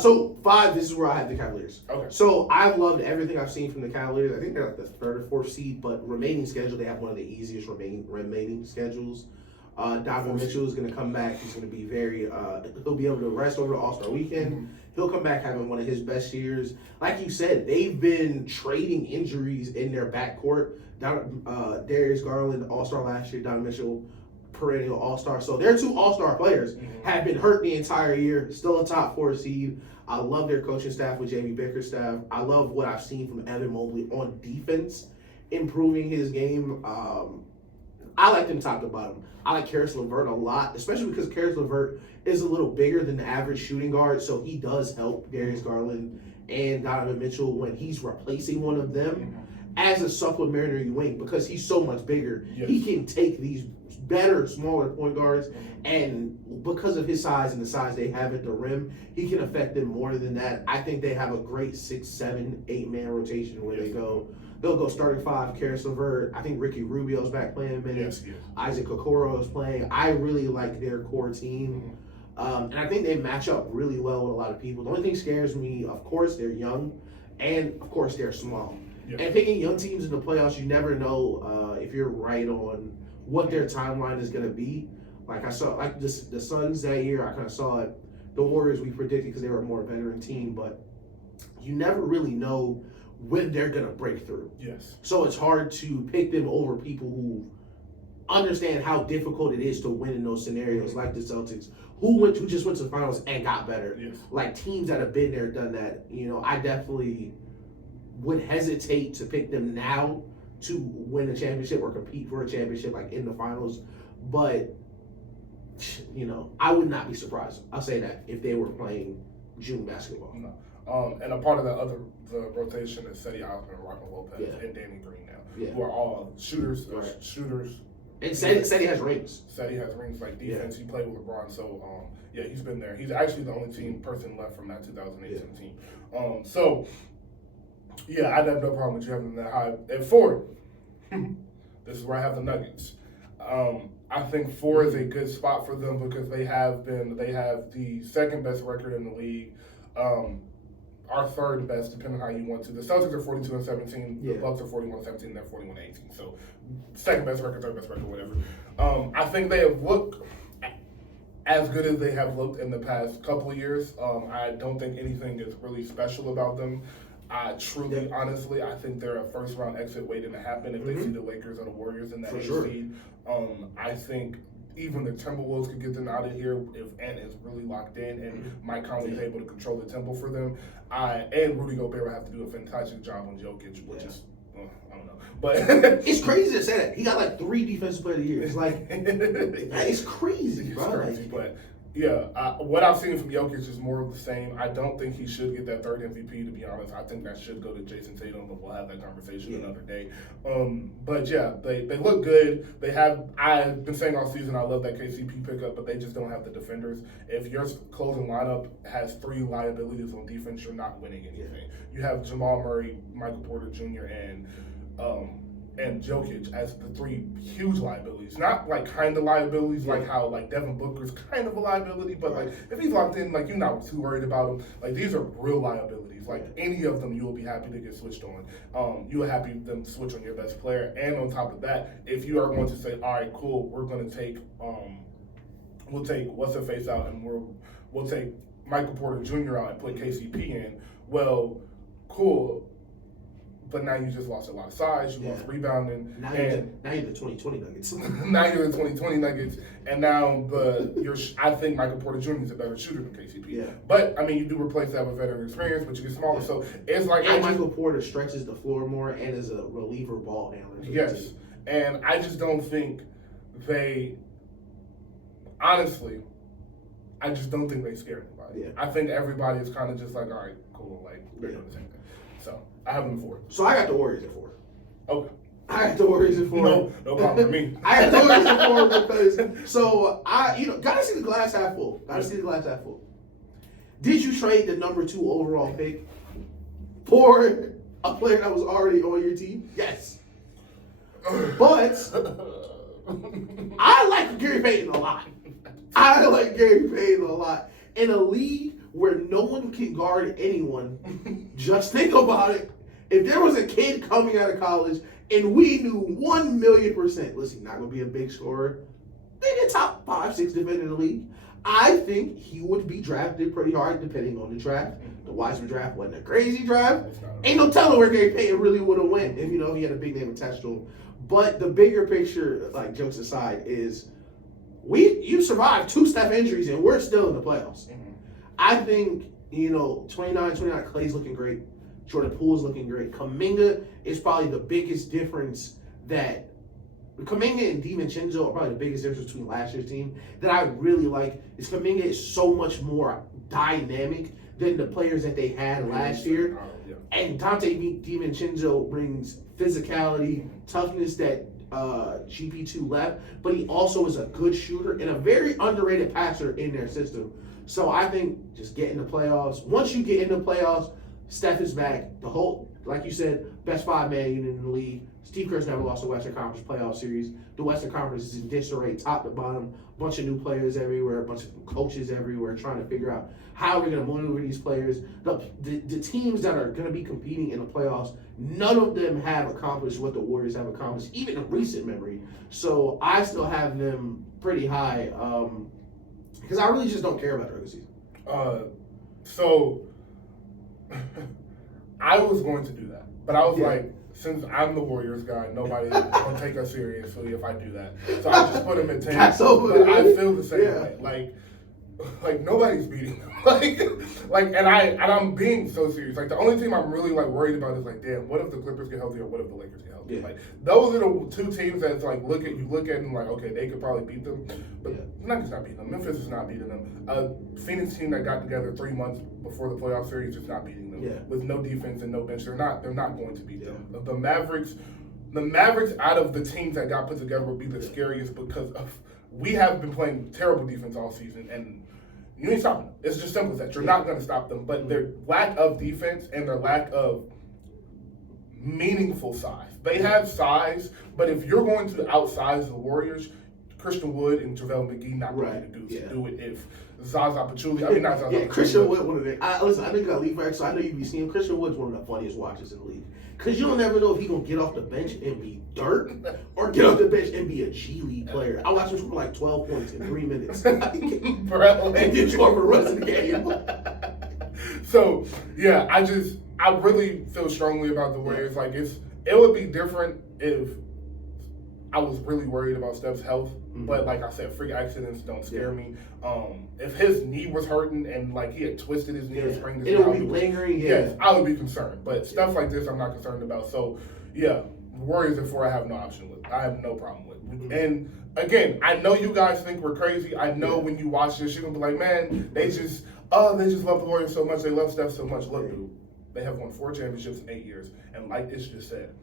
So 5, this is where I have the Cavaliers. Okay. So I've loved everything I've seen from the Cavaliers. I think they're like the 3rd or 4th seed, but remaining schedule, they have one of the easiest remaining schedules. Donovan Mitchell is going to come back. He's going to be he'll be able to rest over the All-Star weekend. He'll come back having one of his best years. Like you said, they've been trading injuries in their backcourt. Darius Garland, All-Star last year. Donovan Mitchell, perennial All-Star. So their 2 All-Star players have been hurt the entire year. Still a top 4 seed. I love their coaching staff with Jamie Bickerstaff. I love what I've seen from Evan Mobley on defense, improving his game. I like them top to bottom. I like Karis LeVert a lot, especially because Karis LeVert is a little bigger than the average shooting guard, so he does help Darius Garland and Donovan Mitchell when he's replacing one of them as a supplementary wing because he's so much bigger. Yes. He can take these better, smaller point guards, and because of his size and the size they have at the rim, he can affect them more than that. I think they have a great 6, 7, 8-man rotation where they'll go starting 5, Karis LeVert. I think Ricky Rubio's back playing minutes. Yes. Isaac Okoro is playing. I really like their core team. And I think they match up really well with a lot of people. The only thing scares me, of course, they're young, and of course, they're small. Yeah. And picking young teams in the playoffs, you never know if you're right on what their timeline is going to be. Like I saw, like the Suns that year, I kind of saw it. The Warriors, we predicted because they were a more veteran team, but you never really know when they're going to break through. Yes. So it's hard to pick them over people who understand how difficult it is to win in those scenarios, like the Celtics, who just went to the finals and got better. Yes. Like teams that have been there, done that. I definitely would hesitate to pick them now to win a championship or compete for a championship, like in the finals. But I would not be surprised. I'll say that if they were playing June basketball. No. And a part of the rotation is Cedi Osman, Rocco Lopez, and Danny Green now, who are all shooters. Shooters. And Cedi has rings. Cedi has rings like defense. He played with LeBron, so he's been there. He's actually the only person left from that 2018 team. I have no problem with you having them that high. At 4, this is where I have the Nuggets. I think 4 is a good spot for them because they have the second best record in the league. Our 3rd best, depending on how you want to. The Celtics are 42-17. The Bucks are 41-17. They're 41-18. So, second best record, 3rd best record, whatever. I think they have looked as good as they have looked in the past couple of years. I don't think anything is really special about them. Honestly, I think they're a first-round exit waiting to happen if they see the Lakers or the Warriors in that 8th seed. I think even the Timberwolves could get them out of here if Ant is really locked in and Mike Conley is able to control the tempo for them. And Rudy Gobert will have to do a fantastic job on Jokic, which is, I don't know. But it's crazy to say that. He got like 3 defensive player of the year. It's like, it's crazy, bro. It's crazy, but what I've seen from Jokic is more of the same. I don't think he should get that 3rd MVP, to be honest. I think that should go to Jason Tatum, but we'll have that conversation another day. But they look good. I've been saying all season I love that KCP pickup, but they just don't have the defenders. If your closing lineup has 3 liabilities on defense, you're not winning anything. You have Jamal Murray, Michael Porter Jr., and Jokic as the 3 huge liabilities. Not like kind of liabilities, like how like Devin Booker's kind of a liability, but like if he's locked in, like you're not too worried about him. Like these are real liabilities. Like any of them, you will be happy to get switched on. You will happy them to switch on your best player. And on top of that, if you are going to say, all right, cool, we're going to take, we'll take what's her face out, and we'll take Michael Porter Jr. out and put KCP in. Well, cool. but now you just lost a lot of size. You lost rebounding. Now you're the 2020 Nuggets. Now you're the 2020 Nuggets, and now I think Michael Porter Jr. is a better shooter than KCP. Yeah. But I mean, you do replace that with veteran experience, but you get smaller. Yeah. So it's like Michael Porter stretches the floor more and is a reliever ball handler. Yes, and I just don't think they. Honestly, I just don't think they scare anybody. Yeah. I think everybody is kind of just like, all right, cool, like they're doing the same thing. So I have them at 4. So I got the Warriors at 4. Okay. I got the Warriors at 4. No problem with me. I got the Warriors at 4 because gotta see the glass half full. Gotta see the glass half full. Did you trade the number 2 overall pick for a player that was already on your team? Yes. But I like Gary Payton a lot. In a league where no one can guard anyone, just think about it. If there was a kid coming out of college and we knew 1,000,000%, listen, not going to be a big scorer, maybe a top 5, 6 defender in the league, I think he would be drafted pretty hard depending on the draft. The Wiseman draft wasn't a crazy draft. Ain't no telling where Gary Payton really would have went if he had a big name attached to him. But the bigger picture, like jokes aside, is you survived 2 Steph injuries and we're still in the playoffs. Mm-hmm. I think, 29, Clay's looking great. Jordan Poole's looking great. Kuminga is probably the biggest difference that Kuminga and DiVincenzo are probably the biggest difference between last year's team that I really like. Is Kuminga is so much more dynamic than the players that they had last year. And Dante DiVincenzo brings physicality, toughness that GP2 left, but he also is a good shooter and a very underrated passer in their system. So I think just get in the playoffs. Once you get in the playoffs, Steph is back. The whole, like you said, best 5-man unit in the league. Steve Kerr's never lost a Western Conference playoff series. The Western Conference is in disarray, top to bottom. Bunch of new players everywhere, a bunch of coaches everywhere, trying to figure out how we're going to maneuver these players. The teams that are going to be competing in the playoffs, none of them have accomplished what the Warriors have accomplished, even in recent memory. So I still have them pretty high because I really just don't care about the regular season. So I was going to do that, but I was like, since I'm the Warriors guy, nobody's gonna take us seriously if I do that. So I just put him at 10. But I feel the same way. Like nobody's beating them. And I'm being so serious. Like the only team I'm really worried about is damn, what if the Clippers get healthy or what if the Lakers get healthy? Yeah. Those are the 2 teams that's look at and okay, they could probably beat them, but Nuggets not beating them. Memphis is not beating them. Phoenix team that got together 3 months before the playoff series is not beating them with no defense and no bench. They're not going to beat them. The Mavericks out of the teams that got put together would be the scariest because we have been playing terrible defense all season and. You ain't stopping them. It's just simple as that. You're not going to stop them. But their lack of defense and their lack of meaningful size. They have size, but if you're going to outsize the Warriors, Christian Wood and JaVale McGee not going to do it if Zaza Pachulia. I mean, not Zaza Pachulia. Christian Wood, one of the. Listen, I think I leave back, so I know you've been seeing him. Christian Wood's one of the funniest watches in the league. Because you don't never know if he's going to get off the bench and be dirt or get off the bench and be a G League player. I watched him score 12 points in 3 minutes. And then score for the rest of the game. So, yeah, I really feel strongly about the Warriors. It would be different if I was really worried about Steph's health. Mm-hmm. But like I said, freak accidents don't scare me. If his knee was hurting and he had twisted his knee or sprained his knee, it would be lingering. Yes, I would be concerned. But stuff like this, I'm not concerned about. So, the Warriors at 4, I have no option with. I have no problem with. Mm-hmm. And again, I know you guys think we're crazy. I know when you watch this, you're gonna be like, man, they just love the Warriors so much. They love Steph so much. Look, dude, they have won 4 championships in 8 years, and like Ish just said.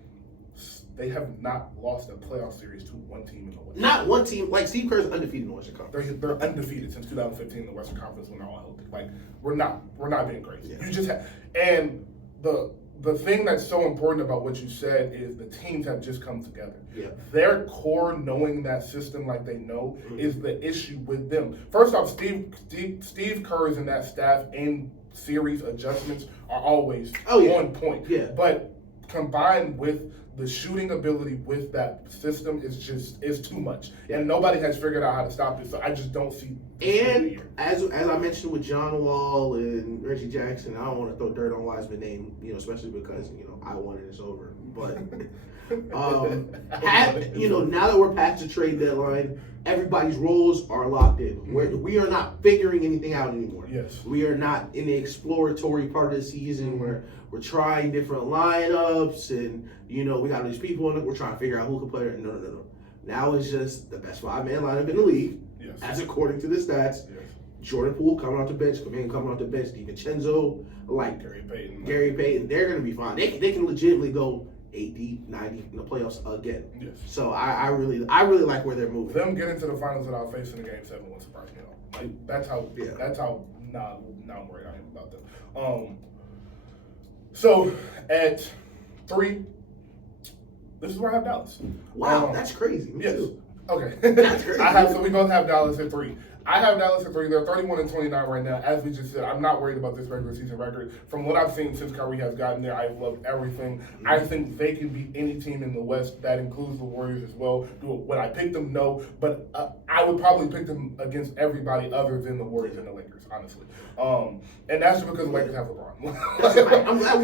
They have not lost a playoff series to one team in the West. Not one team. Steve Kerr's undefeated in the Western Conference. They're undefeated since 2015 in the Western Conference when they're all healthy. We're not being crazy. Yeah. You just have, and the thing that's so important about what you said is the teams have just come together. Yeah. Their core knowing that system like they know is the issue with them. First off, Steve Kerr's and that staff in series adjustments are always on point. Yeah. But combined with the shooting ability with that system is too much, and nobody has figured out how to stop it. So I just don't see. And as I mentioned with John Wall and Reggie Jackson, I don't want to throw dirt on Wiseman's name, especially because I wanted this over. But now that we're past the trade deadline, everybody's roles are locked in. We are not figuring anything out anymore. Yes, we are not in the exploratory part of the season where we're trying different lineups and we got these people in it. We're trying to figure out who can play. No. Now it's just the best 5-man lineup in the league. Yes. As according to the stats, yes. Jordan Poole coming off the bench, Kaman coming off the bench, DiVincenzo, like Gary Payton, they're going to be fine. They can legitimately go 80, 90 in the playoffs again. Yes. So I really like where they're moving. Them getting to the finals without facing the game 7 won't surprise me at all. Like that's how not worried I am about them. So at 3, this is where I have Dallas. Wow, that's crazy. Me too. Okay. That's crazy. So we both have Dallas at 3. I have Dallas at 3. They're 31-29 right now. As we just said, I'm not worried about this regular season record. From what I've seen since Kyrie has gotten there, I've loved everything. I think they can beat any team in the West. That includes the Warriors as well. Would I pick them? No. But I would probably pick them against everybody other than the Warriors and the Lakers, honestly. And that's just because the Lakers have LeBron. That's right. I'm glad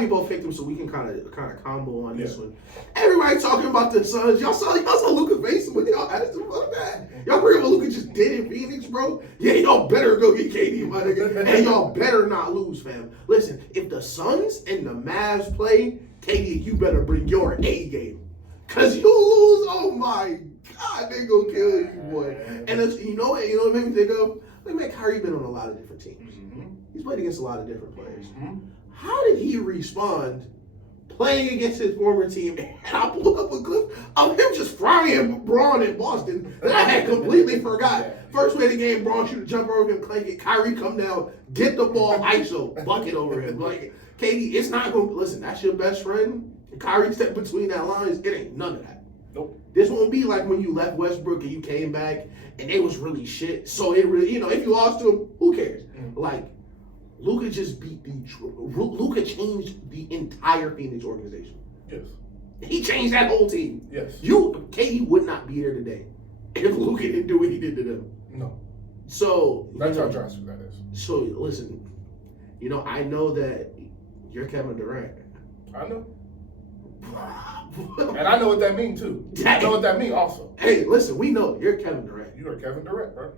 we both picked them so we can kind of combo on this one. Everybody talking about the Suns. Y'all saw Luka's face when y'all had to fuck that. Y'all worried what Luka just did in Phoenix, bro? Yeah, y'all better go get KD, my nigga. And y'all better not lose, fam. Listen, if the Suns and the Mavs play, KD, you better bring your A game. Cause you lose, oh my God, they gonna kill you, boy. And it's, you know what made me think of? Like, Kyrie been on a lot of different teams. Mm-hmm. He's played against a lot of different players. Mm-hmm. How did he respond playing against his former team? And I pulled up a clip of him just frying Braun in Boston that I had completely forgot. First way of the game, Braun shoot a jumper over him, clank it. Kyrie come down, get the ball, ISO, bucket over him. Like, KD, it's not going to, listen, that's your best friend. Kyrie step between that lines, it ain't none of that. Nope. This won't be like when you left Westbrook and you came back and they was really shit. So it really, if you lost to him, who cares? Mm-hmm. Like, Luka just Luka changed the entire Phoenix organization. Yes. He changed that whole team. Yes. KD would not be there today if Luka didn't do what he did to them. No. So that's how drastic that is. So listen, I know that you're Kevin Durant. I know. And I know what that means too. I know what that means also. Hey, listen, we know you're Kevin Durant. You are Kevin Durant, bro.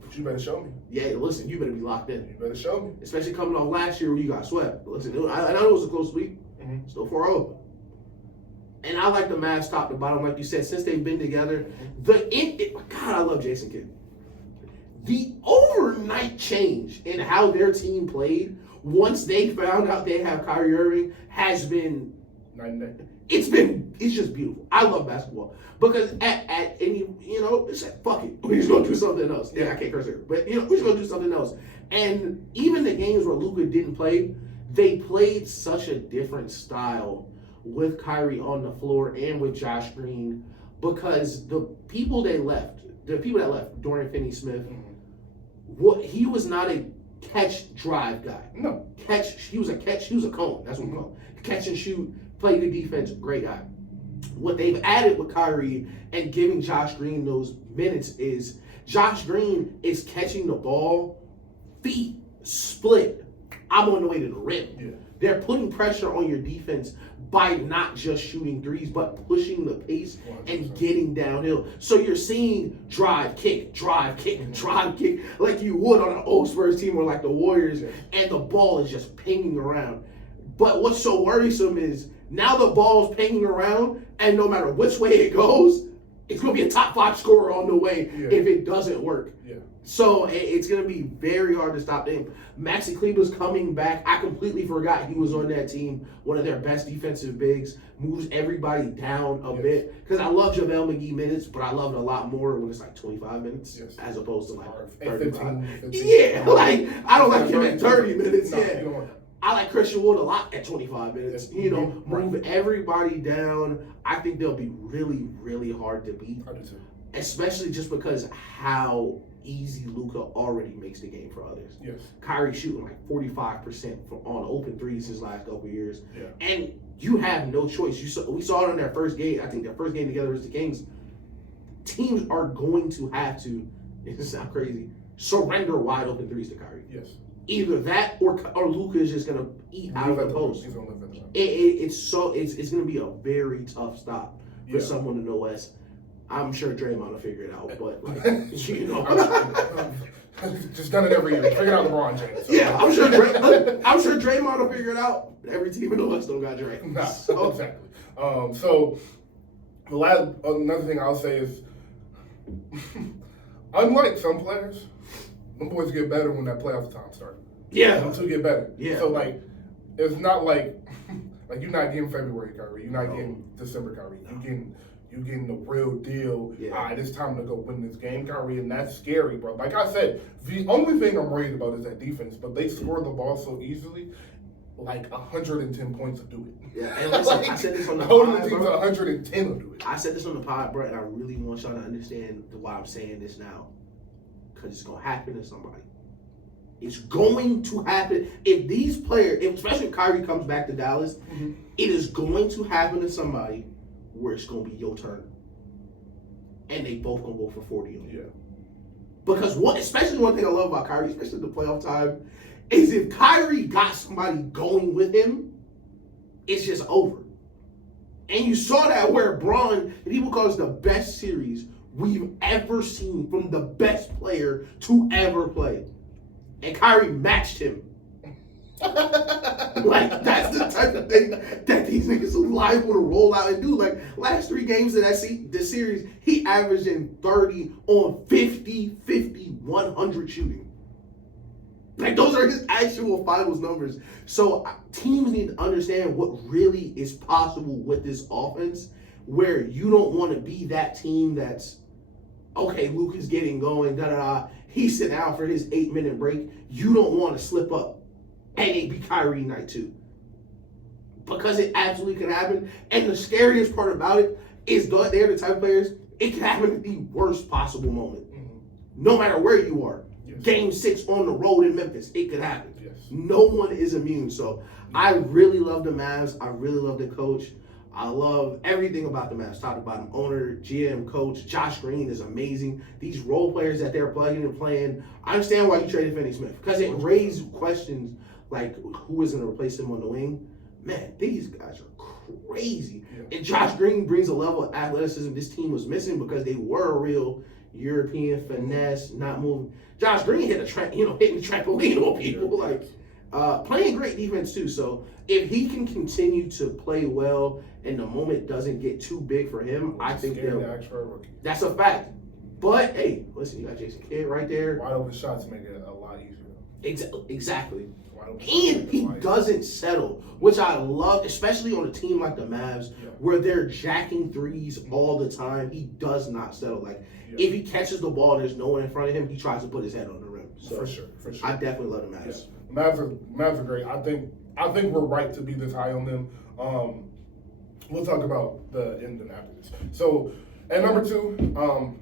But you better show me. Yeah, listen, you better be locked in. You better show me. Especially coming off last year when you got swept. Listen, I know it was a close sweep. Mm-hmm. Still 4-0. And I like the Mavs top to bottom, like you said, since they've been together. God, I love Jason Kidd. The overnight change in how their team played once they found out they have Kyrie Irving has been night and day. It's just beautiful. I love basketball because at any, it's like, fuck it. We're just going to do something else. Yeah, I can't curse here. But, we're just going to do something else. And even the games where Luka didn't play, they played such a different style with Kyrie on the floor and with Josh Green because the people that left, Dorian Finney-Smith, he was not a catch drive guy. No. He was a cone. That's what we call him. Catch and shoot, play the defense, great guy. What they've added with Kyrie and giving Josh Green those minutes is Josh Green is catching the ball, feet split. I'm on the way to the rim. Yeah. They're putting pressure on your defense by not just shooting threes, but pushing the pace 100%. And getting downhill. So you're seeing drive, kick, drive, kick, drive, kick, like you would on an old Spurs team or like the Warriors, and the ball is just pinging around. But what's so worrisome is now the ball's pinging around, and no matter which way it goes, it's going to be a top 5 scorer on the way if it doesn't work. Yeah. So it's going to be very hard to stop them. Maxi Kleber's coming back. I completely forgot he was on that team. One of their best defensive bigs. Moves everybody down a bit. Because I love JaVale McGee minutes, but I love it a lot more when it's like 25 minutes as opposed to like 35. 15. Yeah, like I don't like him at 30 minutes. No, I like Christian Wood a lot at 25 minutes. Move everybody down. I think they'll be really, really hard to beat. I do too. Especially just because how easy Luka already makes the game for others. Yes. Kyrie shooting like 45% on open threes his last couple of years. Yeah. And you have no choice. We saw it in their first game. I think their first game together was the Kings. Teams are going to have to, it's not crazy, surrender wide open threes to Kyrie. Yes. Either that or Luka is just gonna eat out of the post. He's gonna live in the It's gonna be a very tough stop for someone in the West. I'm sure Draymond will figure it out, but like, you know, just done it every year. Figure out LeBron James. So. Yeah, I'm sure Draymond will figure it out. Every team in the West don't got Dray. Nah, exactly. So another thing I'll say is, unlike some players, them boys get better when that playoff time starts. Yeah, them two get better. Yeah. So like, it's not like you're not getting February Kyrie, you're not getting December Kyrie. You getting the real deal. Yeah. All right, it's time to go win this game, Kyrie, and that's scary, bro. Like I said, the only thing I'm worried about is that defense, but they score the ball so easily. Like 110 points to do it. Yeah, and listen, I said this on the pod, pod, bro. 110 to do it. I said this on the pod, bro, and I really want y'all to understand why I'm saying this now. Because it's going to happen to somebody. It's going to happen. If these players, especially if Kyrie comes back to Dallas, it is going to happen to somebody where it's going to be your turn. And they both going to go for 40 on you. Yeah. Because especially one thing I love about Kyrie, especially the playoff time, is if Kyrie got somebody going with him, it's just over. And you saw that where Bron, people call this the best series we've ever seen from the best player to ever play. And Kyrie matched him. Like, that's the type of thing that these niggas are liable to roll out and do. Like, last 3 games of this series, he averaged in 30 on 50, 50, 100 shooting. Like, those are his actual finals numbers. So teams need to understand what really is possible with this offense, where you don't want to be that team that's, okay, Luke is getting going, da-da-da. He's sitting out for his 8-minute break. You don't want to slip up and it be Kyrie night 2. Because it absolutely can happen. And the scariest part about it is they're the type of players, it can happen at the worst possible moment. No matter where you are. Yes. Game 6 on the road in Memphis, it could happen. Yes. No one is immune. So I really love the Mavs. I really love the coach. I love everything about the Mavs, top to bottom. Owner, GM, coach, Josh Green is amazing. These role players that they're plugging and playing. I understand why you traded Finney Smith, because it raised questions like who is going to replace him on the wing. Man, these guys are crazy. Yeah. And Josh Green brings a level of athleticism this team was missing because they were a real European finesse, not moving. Josh Green hitting the trampoline on people, playing great defense too. So if he can continue to play well and the moment doesn't get too big for him, I think that's a fact. But hey, listen, you got Jason Kidd right there. Wide open shots make it a lot easier. Exactly. And he doesn't settle, which I love, especially on a team like the Mavs, where they're jacking threes all the time. He does not settle. Like, if he catches the ball and there's no one in front of him, he tries to put his head on the rim. So for sure. I definitely love the Mavs. Yeah. Mavs are great. I think we're right to be this high on them. We'll talk about the Indianapolis. So at number 2,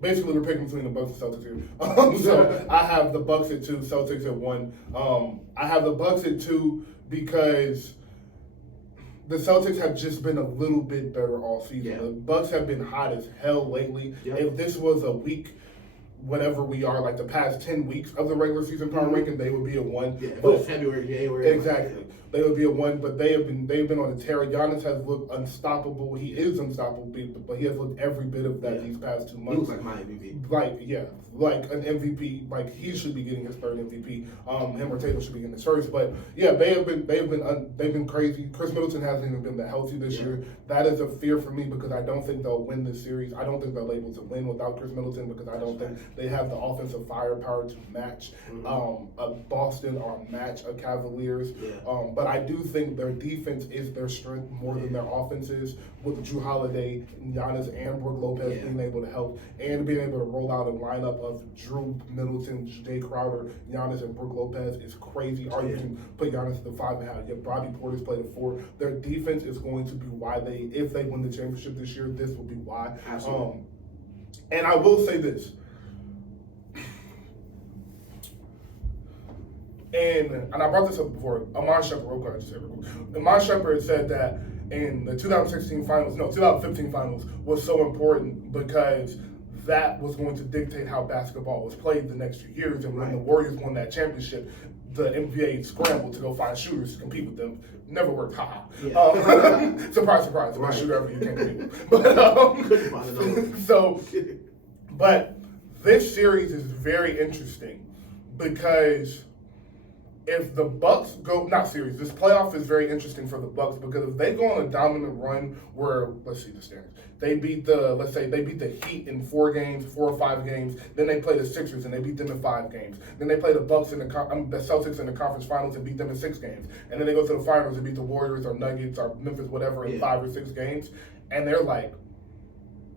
basically, we're picking between the Bucks and Celtics here. So I have the Bucks at 2, Celtics at 1. I have the Bucks at 2 because the Celtics have just been a little bit better all season. Yeah. The Bucks have been hot as hell lately. Yep. If this was a week, whatever we are, like the past 10 weeks of the regular season power ranking, they would be at 1. Yeah, but February, January. Exactly. They would be at 1, but they've been on a tear. Giannis has looked unstoppable. He is unstoppable, but he has looked every bit of that these past 2 months. He looks like my MVP. Like an MVP. Like he should be getting his 3rd MVP. Him or Tatum should be getting his 1st. But yeah, they've been crazy. Chris Middleton hasn't even been that healthy this year. That is a fear for me because I don't think they'll win this series. I don't think they're able to win without Chris Middleton because I don't think they have the offensive firepower to match a Boston or match a Cavaliers. Yeah. But I do think their defense is their strength more than their offense is, with Drew Holiday, Giannis, and Brook Lopez being able to help and being able to roll out a lineup of Drew, Middleton, Jay Crowder, Giannis, and Brook Lopez is crazy. Or you can put Giannis at the 5.5. You have Bobby Portis played at 4. Their defense is going to be why if they win the championship this year, this will be why. Absolutely. And I will say this. And I brought this up before. Amon Shepard, real quick, I just said real quick. Amon Shepard said that in the 2015 finals was so important because that was going to dictate how basketball was played the next few years. And when the Warriors won that championship, the NBA scrambled to go find shooters to compete with them. Never worked, haha. Yeah. Surprise, surprise. Right. Shooter ever you can't compete with. But this series is very interesting because if the Bucks this playoff is very interesting for the Bucks because if they go on a dominant run where, let's see the standings, they beat the Heat in 4 or 5 games, then they play the Sixers and they beat them in 5 games, then they play the Bucks the Celtics in the conference finals and beat them in 6 games, and then they go to the finals and beat the Warriors or Nuggets or Memphis, whatever, in 5 or 6 games, and they're like,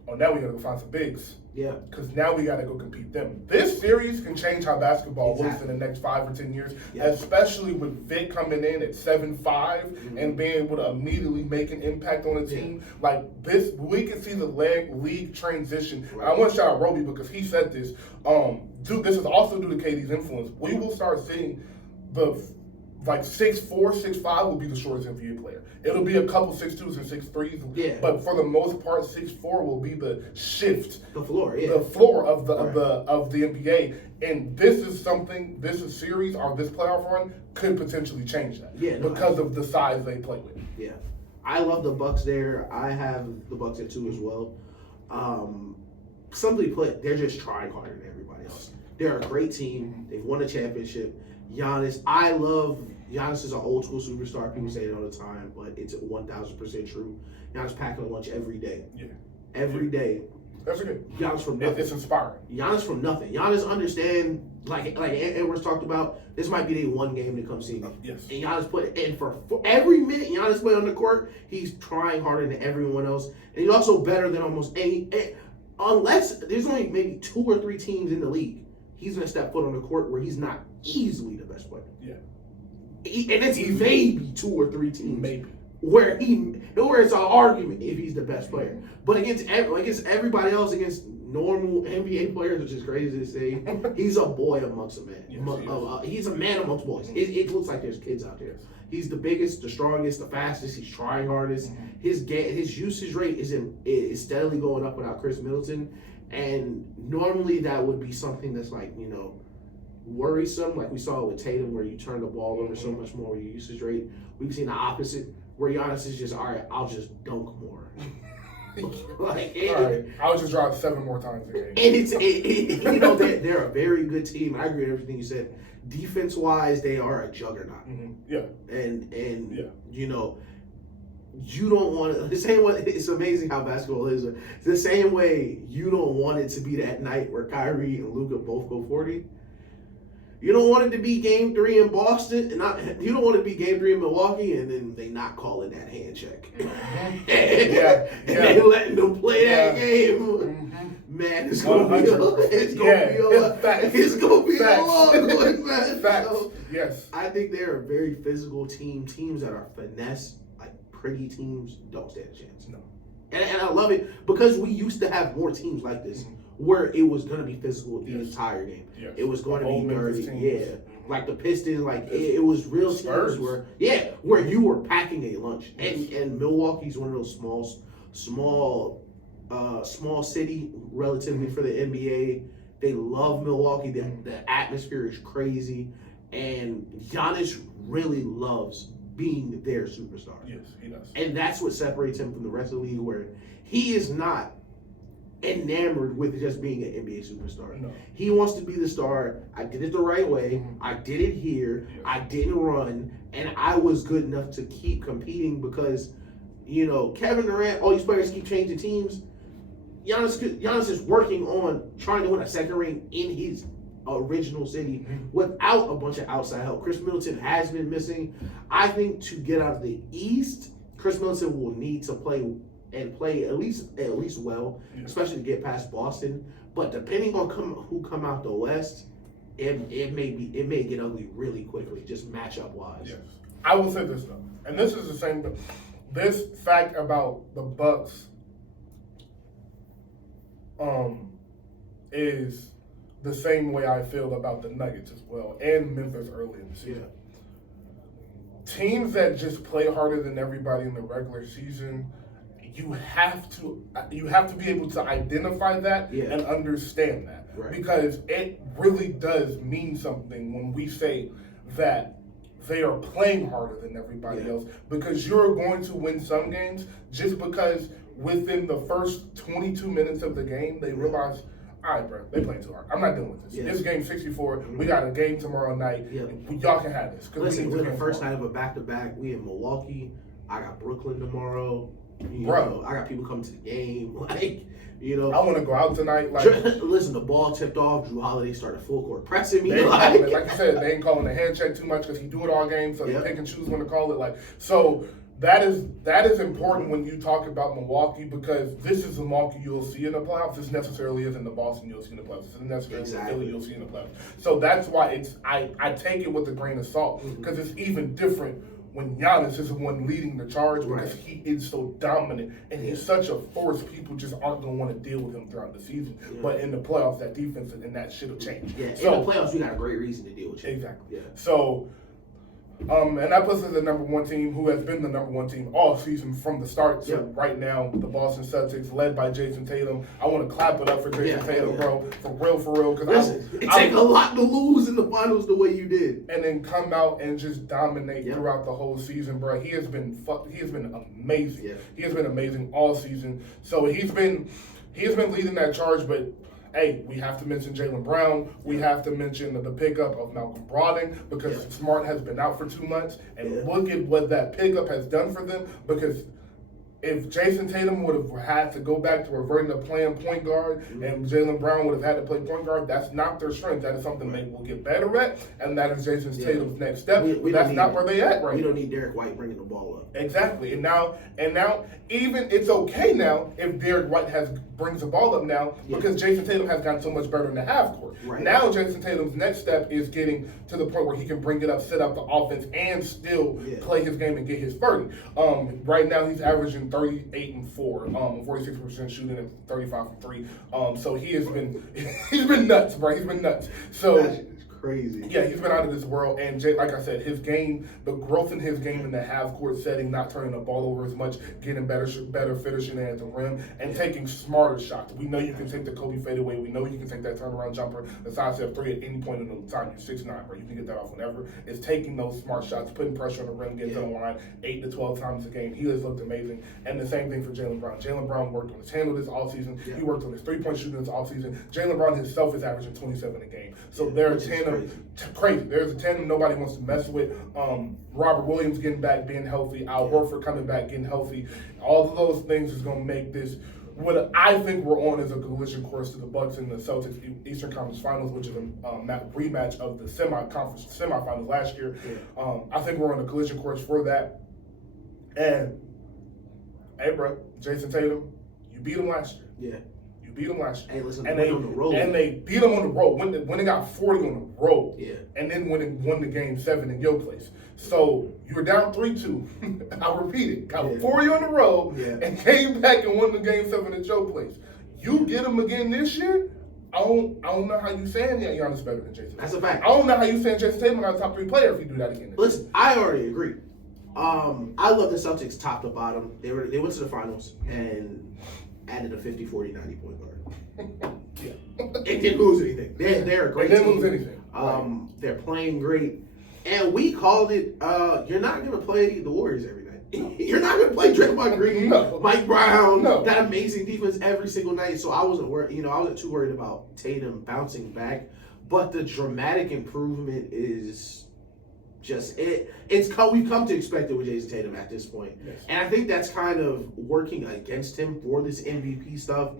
oh, now we gotta go find some bigs. Yeah. Because now we gotta go compete them. This series can change how basketball works in the next 5 or 10 years, especially with Vic coming in at 7'5" and being able to immediately make an impact on the team. Like this, we can see the league transition. Right. I want to shout out Roby because he said this. This is also due to KD's influence. We will start seeing the 6'4", 6'5" will be the shortest NBA player. It'll be a couple 6'2s and 6'3s. Yeah. But for the most part, 6'4" will be the shift. The floor, The floor of the NBA. And this is series or this playoff run could potentially change that. Yeah. Because of the size they play with. Yeah. I love the Bucks there. I have the Bucks at 2 as well. Simply put, they're just trying harder than everybody else. They're a great team. They've won a championship. Giannis, Giannis is an old school superstar. People say it all the time, but it's 1,000% true. Giannis packing a lunch every day. Yeah. Every day. That's good. Giannis from nothing. It's inspiring. Giannis from nothing. Giannis understand, like Edwards talked about, this might be their one game to come see me. Yes. And Giannis put in for every minute Giannis played on the court, he's trying harder than everyone else. And he's also better than almost any, unless there's only maybe 2 or 3 teams in the league, he's going to step foot on the court where he's not easily the best player. Yeah. And it's maybe 2 or 3 teams. Maybe. Where it's an argument if he's the best player. But against everybody else, against normal NBA players, which is crazy to say, he's a boy amongst men. Yes, he's a man amongst boys. It looks like there's kids out there. He's the biggest, the strongest, the fastest. He's trying hardest. His usage rate is steadily going up without Chris Middleton. And normally that would be something that's like, worrisome, like we saw with Tatum, where you turn the ball over so much more with your usage rate. We've seen the opposite, where Giannis is just, all right, I'll just dunk more. All right, I'll just drive 7 more times a game. And they're a very good team. I agree with everything you said. Defense-wise, they are a juggernaut. Yeah. And you don't want to, the same way, it's amazing how basketball is. The same way you don't want it to be that night where Kyrie and Luka both go 40. You don't want it to be Game 3 in Boston, and you don't want it to be Game 3 in Milwaukee, and then they not calling that hand check. And they letting them play that game. Man, it's gonna be a long one, man. Facts. Yes. I think they're a very physical team. Teams that are finesse, like pretty teams, don't stand a chance. No. And I love it because we used to have more teams like this. Where it was going to be physical the entire game. Yes. It was going to be dirty. Yeah. Like the Pistons, it was real teams where you were packing a lunch. And Milwaukee's one of those small city relatively for the NBA. They love Milwaukee. The atmosphere is crazy. And Giannis really loves being their superstar. Yes, he does. And that's what separates him from the rest of the league, where he is not enamored with just being an NBA superstar. No. He wants to be the star. I did it the right way. I did it here. Yeah. I didn't run, and I was good enough to keep competing because, Kevin Durant, all these players keep changing teams. Giannis is working on trying to win a second ring in his original city without a bunch of outside help. Chris Middleton has been missing. I think to get out of the East, Chris Middleton will need to play at least well, especially to get past Boston. But depending on who come out the West, it may get ugly really quickly, just matchup wise. Yes, I will say this though, and this is the same. This fact about the Bucks, is the same way I feel about the Nuggets as well, and Memphis early in the season. Teams that just play harder than everybody in the regular season, you have to be able to identify that and understand that, because it really does mean something when we say that they are playing harder than everybody else, because you're going to win some games just because within the first 22 minutes of the game they realize, all right, bro, they playing too hard. I'm not dealing with this. This game 64. We got a game tomorrow night. Y'all can have this. Listen, we're the first night of a back-to-back. We in Milwaukee. I got Brooklyn tomorrow. You know, I got people coming to the game. Like, you know, I want to go out tonight. Like, listen, the ball tipped off. Drew Holiday started full court pressing me. Like you said, they ain't calling the hand check too much because he do it all game, so they pick and choose when to call it. Like, so that is important when you talk about Milwaukee, because this is the Milwaukee you'll see in the playoffs. This necessarily isn't the Boston you'll see in the playoffs. This isn't necessarily the Philly you'll see in the playoffs. So that's why I take it with a grain of salt, because it's even different when Giannis is the one leading the charge, because he is so dominant and he's such a force. People just aren't going to want to deal with him throughout the season. But in the playoffs, that defense and that shit will change. So, in the playoffs, we got a great reason to deal with you. Exactly. So, and that puts us the number one team, who has been the number one team all season from the start. So right now, the Boston Celtics, led by Jason Tatum. I want to clap it up for Jason Tatum, bro. For real. Because it takes a lot to lose in the finals the way you did, and then come out and just dominate throughout the whole season, bro. He has been amazing. He has been amazing all season. So he's been leading that charge, but. Hey, we have to mention Jaylen Brown. We have to mention the pickup of Malcolm Brogdon, because Smart has been out for 2 months. And look at what that pickup has done for them, because if Jason Tatum would have had to go back to reverting to playing point guard, and Jaylen Brown would have had to play point guard, that's not their strength. That is something they will get better at, and that is Jason Tatum's next step. That's not where they at right now. We don't need Derek White bringing the ball up. Exactly. And now, even it's okay now if Derek White brings the ball up now, because Jason Tatum has gotten so much better in the half court. Now Jason Tatum's next step is getting to the point where he can bring it up, set up the offense, and still play his game and get his 30. Right now he's averaging 38 and 4, 46% shooting and 35 from 3. So he's been nuts, bro. He's been nuts. So crazy. Yeah, he's been out of this world. And like I said, his game, the growth in his game in the half-court setting, not turning the ball over as much, getting better finishing at the rim, and taking smarter shots. We know you can take the Kobe fadeaway. We know you can take that turnaround jumper, the side step 3 at any point in the time. You're 6'9", bro. You can get that off whenever. It's taking those smart shots, putting pressure on the rim, getting to the line 8 to 12 times a game. He has looked amazing. And the same thing for Jaylen Brown. Jaylen Brown worked on his handle this offseason. He worked on his three-point shooting this offseason. Jaylen Brown himself is averaging 27 a game. So they're a tandem. Crazy. There's a tandem nobody wants to mess with. Robert Williams getting back, being healthy. Al Horford coming back, getting healthy. All of those things is going to make this what I think we're on is a collision course to the Bucks and the Celtics Eastern Conference Finals, which is a rematch of the semifinals last year. I think we're on a collision course for that. And hey, bro, Jason Tatum, you beat him last year. Beat them last year. Hey, listen, and they on the road. And they beat them on the road when they got 40 on the road. And then when they won the game 7 in your place. So you were down 3-2. I'll repeat it. Got 40 on the road and came back and won the game 7 at your place. You get them again this year. I don't know how you saying that Giannis better than Jason. That's a fact. I don't know how you saying Jason Tatum got a top 3 player if you do that again. Listen, I already agree. I love the Celtics top to bottom. They went to the finals and added a 50, 40, 90 point guard. It didn't lose anything. They're a great team. They didn't lose anything. They're playing great. And we called it, you're not going to play the Warriors every night. You're not going to play Draymond Green, Mike Brown, that amazing defense every single night. So I wasn't worried. I wasn't too worried about Tatum bouncing back. But the dramatic improvement is just we've come to expect it with Jason Tatum at this point. And I think that's kind of working against him for this MVP stuff.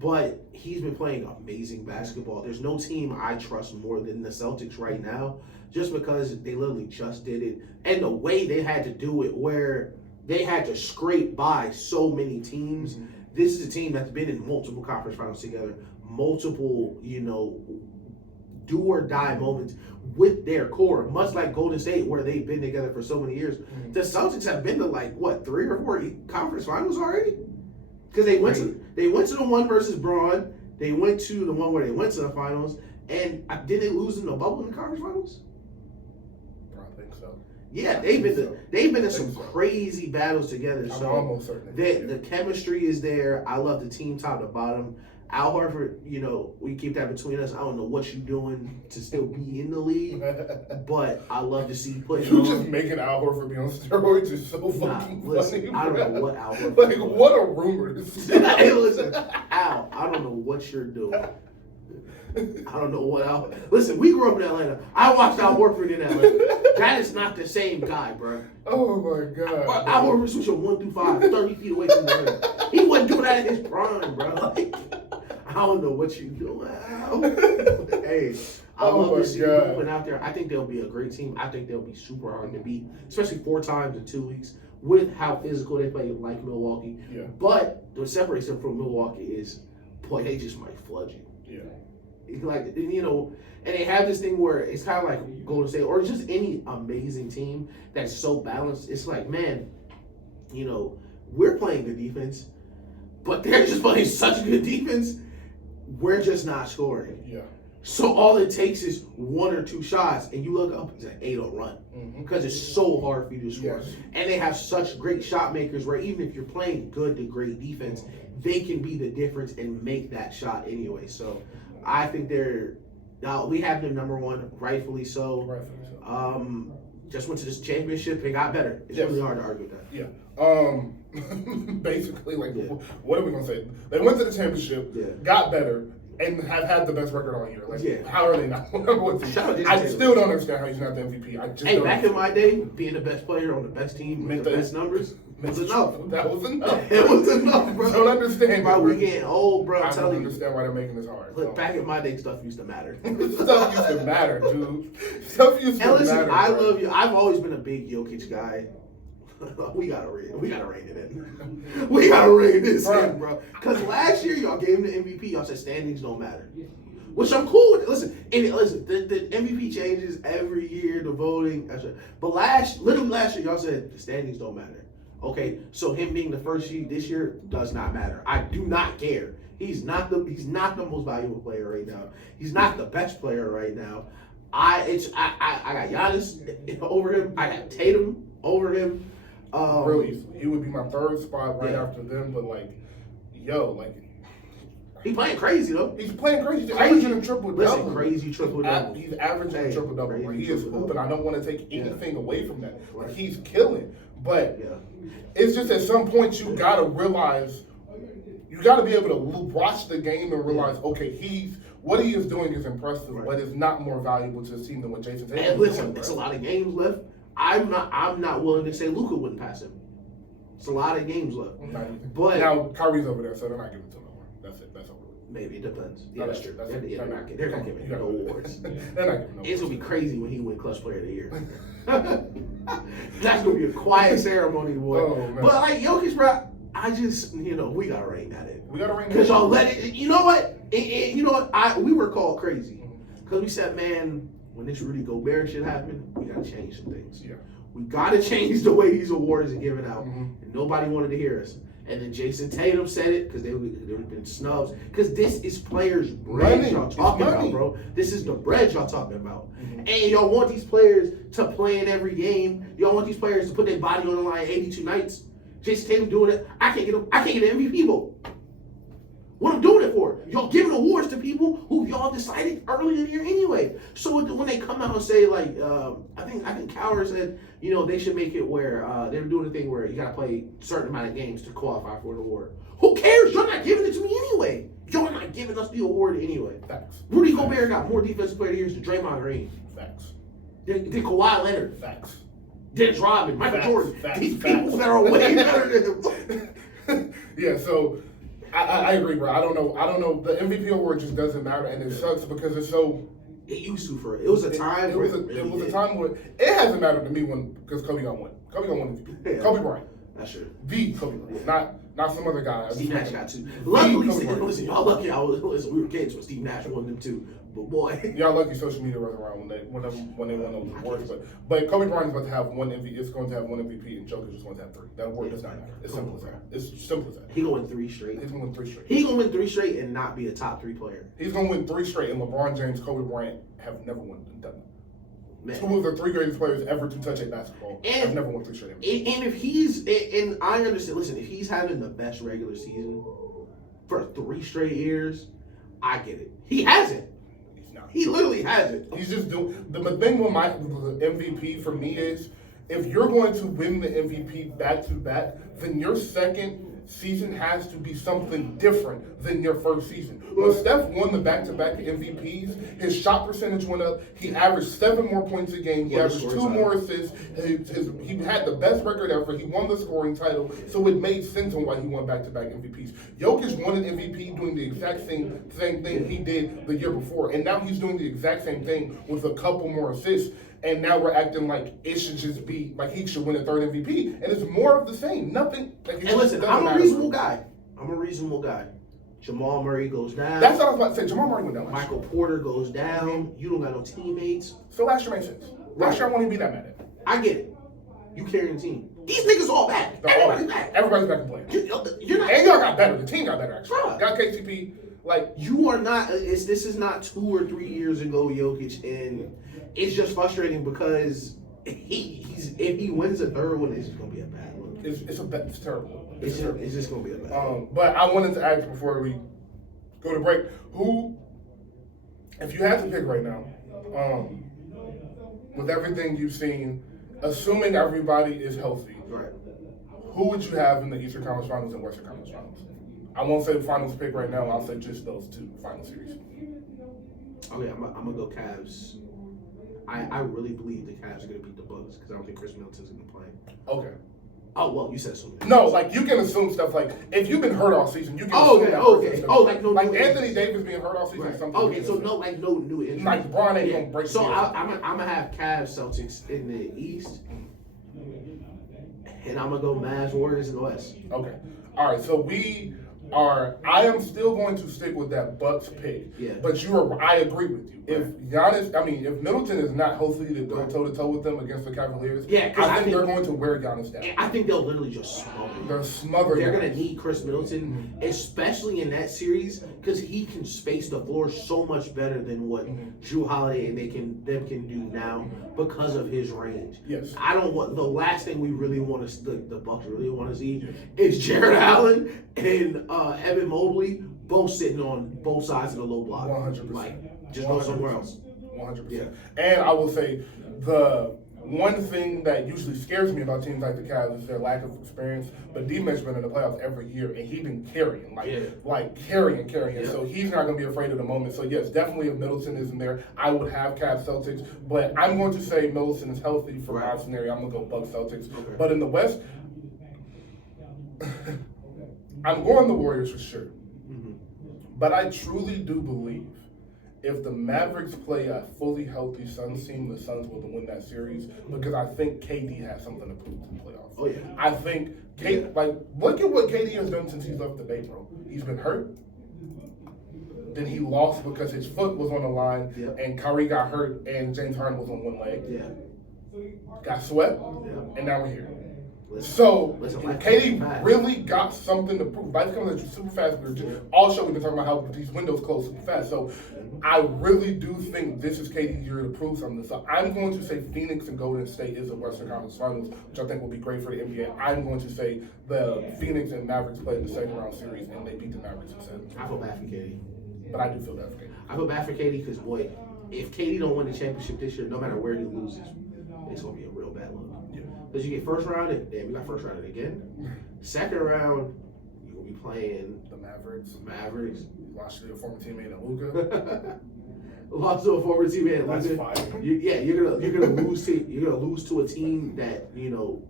But he's been playing amazing basketball. There's no team I trust more than the Celtics right now, just because they literally just did it. And the way they had to do it, where they had to scrape by so many teams. This is a team that's been in multiple conference finals together, multiple, do or die moments with their core, much like Golden State, where they've been together for so many years. The Celtics have been to 3 or 4 conference finals already, because they went to the one versus Braun, they went to the one where they went to the finals, And did they lose in the bubble in the conference finals? I think so. Yeah, they've been in some crazy battles together. I'm So almost certain. the chemistry is there. I love the team top to bottom. Al Horford, we keep that between us. I don't know what you're doing to still be in the league, but I love to see you put You just making Al Horford be on steroids is so fucking funny. I don't know what Al Horford Like, what a rumor. Hey, listen, Al, I don't know what you're doing. I don't know what Al. Listen, we grew up in Atlanta. I watched Al Horford in Atlanta. That is not the same guy, bro. Oh my god. Al Horford switching 1 through 5, 30 feet away from the rim. He wasn't doing that in his prime, bro. Like, I don't know what you doing, Al. Hey, I love to see them put out there. I think they'll be a great team. I think they'll be super hard to beat, especially 4 times in 2 weeks with how physical they play, like Milwaukee. Yeah. But what separates them from Milwaukee is, boy, they just might flood you. Yeah. Like, and they have this thing where it's kind of like Golden State or just any amazing team that's so balanced. It's like, man, we're playing good defense, but they're just playing such good defense. We're just not scoring. Yeah. So all it takes is 1 or 2 shots, and you look up, it's an 8-0 run because it's so hard for you to score. Yes. And they have such great shot makers where even if you're playing good to great defense, they can be the difference and make that shot anyway. So I think we have them number 1, rightfully so. Rightfully so. Just went to this championship. They got better. It's really hard to argue with that. Yeah. Basically, what are we gonna say? They went to the championship, got better, and have had the best record all year. Like, how are they not? I still don't understand how he's not the MVP. Back in my day, being the best player on the best team with the best numbers was enough. That was enough. It was enough, bro. I don't understand. Bro, we're getting old, bro. I don't understand why they're making this hard. Look, back in my day, stuff used to matter. Stuff used to matter, dude. Stuff used to matter. And listen, I love you. I've always been a big Jokic guy. We gotta rein it in. We gotta rein this in, bro. Because last year y'all gave him the MVP. Y'all said standings don't matter, which I'm cool with. Listen, the MVP changes every year. The voting, but literally last year y'all said the standings don't matter. Okay, so him being the first seed this year does not matter. I do not care. He's not the most valuable player right now. He's not the best player right now. I got Giannis over him. I got Tatum over him. Really, he would be my 3rd spot right after them, but he's playing crazy though. He's playing crazy. He's averaging a triple-double. Listen, crazy triple-double. He's averaging a triple-double. He is hooping. I don't want to take anything away from that. Like, he's killing. But it's just at some point you gotta realize, you gotta be able to watch the game and realize, okay, what he is doing is impressive, but it's not more valuable to the team than what Jason Tatum is doing. And listen, it's a lot of games left. I'm not willing to say Luka wouldn't pass him. It's a lot of games left. But now Kyrie's over there, so they're not giving it to him anymore. That's it. That's over. Maybe it depends. Yeah, that's true. They're not giving him no awards. They're not giving no awards. It's gonna be crazy when he wins Clutch Player of the Year. That's gonna be a quiet ceremony, boy. Oh, man. But like Jokic, bro, I just we gotta rein that in. We gotta rein that in. Because y'all let it. You know what? We were called crazy because we said, man, when this Rudy Gobert shit happened, we gotta change some things. Yeah. We gotta change the way these awards are given out. And nobody wanted to hear us. And then Jason Tatum said it because they've been snubs. Because this is players' bread y'all talking about, bro. This is the bread y'all talking about. And y'all want these players to play in every game. Y'all want these players to put their body on the line 82 nights. Jason Tatum doing it. I can't get an MVP vote. What I'm doing it for? Y'all giving awards to people who y'all decided early in the year anyway. So when they come out and say I think Cowher said they should make it where they're doing a thing where you gotta play a certain amount of games to qualify for an award. Who cares? You're not giving it to me anyway. You're not giving us the award anyway. Facts. Rudy Gobert got more defensive player of the year than Draymond Green. Facts. Than Kawhi Leonard. Facts. Dennis Rodman, Michael Jordan. Facts. These people that are way better than him. Yeah. So. I agree, bro. I don't know. The MVP award just doesn't matter, and it sucks because it's so. It used to for it. It was a time. It was a time where it hasn't mattered to me because Kobe got one. Kobe got one MVP. Yeah. Kobe Bryant. That's true. The Kobe Bryant, not some other guy. Steve Nash got two. Luckily, listen, y'all lucky. We were kids when Steve Nash won them too. But boy, y'all lucky social media was around when they won those awards. But Kobe Bryant is about to have one MVP. It's going to have one MVP, and Jokic is going to have 3. That award does not matter. It's simple as that. It's simple as that. He gonna win 3 straight. He's going to win 3 straight. He gonna win 3 straight and not be a top 3 player. He's going to win 3 straight, and LeBron James, Kobe Bryant have never won done that. Man. 2 of the 3 greatest players ever to touch a basketball have never won 3 straight. And if he's, and I understand, listen, if he's having the best regular season for 3 straight years, I get it. He hasn't. He's not. He literally hasn't. He's just doing, the thing with the MVP for me is, if you're going to win the MVP back to back, then your second season has to be something different than your first season. When Steph won the back-to-back MVPs, his shot percentage went up. He averaged 7 more points a game. He averaged 2 more assists. He had the best record ever. He won the scoring title, so it made sense on why he won back-to-back MVPs. Jokic won an MVP doing the exact same thing he did the year before, and now he's doing the exact same thing with a couple more assists. And now we're acting like it should just be like he should win a 3rd MVP, and it's more of the same. Nothing. Like, And listen, I'm a reasonable guy. Jamal Murray goes down. That's what I was about to say. Jamal Murray went down. Michael Porter goes down. You don't got no teammates. So last year made sense. Last year I won't even be that mad at it. I get it. You carrying the team. These niggas all back. Everybody's back. Everybody's back to play. You're not. And y'all got better. The team got better actually. Bruh. Got KCP. Like, you are not. This is not 2 or 3 years ago, Jokic, and it's just frustrating because if he wins a 3rd one, it's gonna be a bad look. it's terrible. It's just gonna be a bad look. But I wanted to ask before we go to break, who, if you had to pick right now, with everything you've seen, assuming everybody is healthy, Right. who would you have in the Eastern Conference Finals and Western Conference Finals? I won't say the finals pick right now. I'll say just those 2 final series. Okay, I'm gonna go Cavs. I really believe the Cavs are gonna beat the Bucks because I don't think Chris Middleton's gonna play. Okay. Oh well, you said so. No, like you can assume stuff like if you've been hurt all season, you can Oh, assume okay, that okay. stuff. Oh, like no like new Anthony injuries. Davis being hurt all season is something. Okay, so no new injuries. Like LeBron ain't gonna break. So I'm gonna have Cavs Celtics in the East, and I'm gonna go Mavs Warriors in the West. Okay. All right. So I am still going to stick with that Bucks pick. Yeah. But I agree with you. If if Middleton is not healthy to go toe to toe with them against the Cavaliers, I think they're going to wear Giannis down. I think they'll literally just smother him. They're smothering. They're gonna need Chris Middleton, especially in that series, because he can space the floor so much better than what Jrue Holiday and them can do now because of his range. Yes. I don't want the last thing we really want to the Bucks really want to see is Jared Allen and Evan Mobley both sitting on both sides of the low block. 100%. Like, just go somewhere else. 100%. Yeah. And I will say the one thing that usually scares me about teams like the Cavs is their lack of experience. But D-Mitch's been in the playoffs every year, and he's been carrying, carrying. Yeah. So he's not going to be afraid of the moment. So yes, definitely if Middleton isn't there, I would have Cavs Celtics. But I'm going to say Middleton is healthy for my scenario. I'm going to go Bucks Celtics. Okay. But in the West, I'm going the Warriors for sure. Mm-hmm. But I truly do believe if the Mavericks play a fully healthy Suns team, the Suns will win that series because I think KD has something to prove in the playoffs. Oh, yeah. I think, look at what KD has done since he's left the Bay, bro. He's been hurt. Then he lost because his foot was on the line, and Kyrie got hurt, and James Harden was on one leg. Yeah. Got swept, and now we're here. So, KD really got something to prove. Life comes at you super fast. All show we've been talking about how these windows close super fast. So, I really do think this is KD's year to prove something. So, I'm going to say Phoenix and Golden State is the Western Conference Finals, which I think will be great for the NBA. I'm going to say the Phoenix and Mavericks play in the second round series, and they beat the Mavericks instead. I feel bad for KD. But I do feel bad for KD. I feel bad for KD because, boy, if KD don't win the championship this year, no matter where he loses, it's going to be a real bad look. Because you get first round, and damn, you got first round again. Second round, you're going to be playing the Mavericks. Lost to your former teammate in Luka. Lost to a former teammate. That's fine. You're gonna lose to a team that you're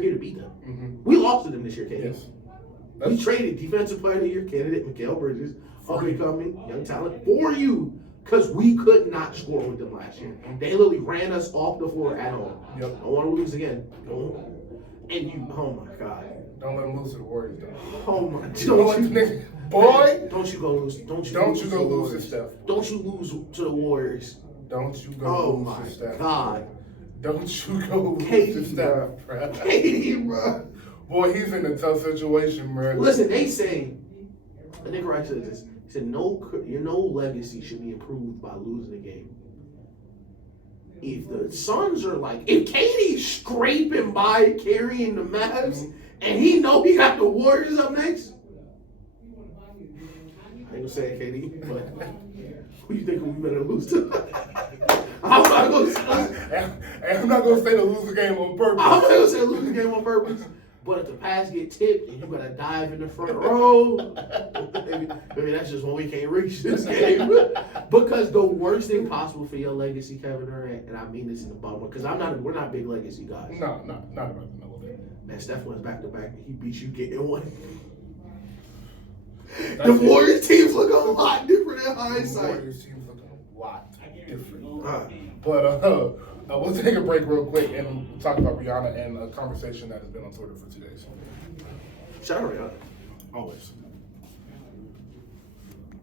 here to beat them. Mm-hmm. We lost to them this year, KD. Yes. We traded defensive player of the year candidate Mikal Bridges, up-and-coming young talent, for you. Because we could not score with them last year. They literally ran us off the floor at home. Yep. Don't want to lose again. Oh my God. Don't let them lose to the Warriors, though. Oh my God. Boy, don't you go lose. Don't you lose to to Warriors. Steph. Don't you lose to the Warriors. Don't you go Oh lose my to Steph. God. Don't you go lose Katie, to Steph, bro. Katie, bro. Boy, he's in a tough situation, bro. Listen, they say, I think Rice said this. He said, no legacy should be improved by losing a game. If the Suns are like, if KD's scraping by carrying the Mavs, and he know he got the Warriors up next, I ain't gonna say it, KD, but who you think we better lose to? I'm not gonna say to lose the game on purpose. I'm not gonna say lose the game on purpose. But if the pass get tipped and you gotta dive in the front row, maybe that's just when we can't reach this game. Because the worst thing possible for your legacy, Kevin Durant, and I mean this in the bubble, because we're not big legacy guys. No, not about the middle of it. Man, Steph went back to back and he beat you getting one. The Warriors teams look a lot different in hindsight. The Warriors teams look a lot different. But we'll take a break real quick and talk about Rihanna and a conversation that has been on Twitter for 2 days. Shout out Rihanna. Always.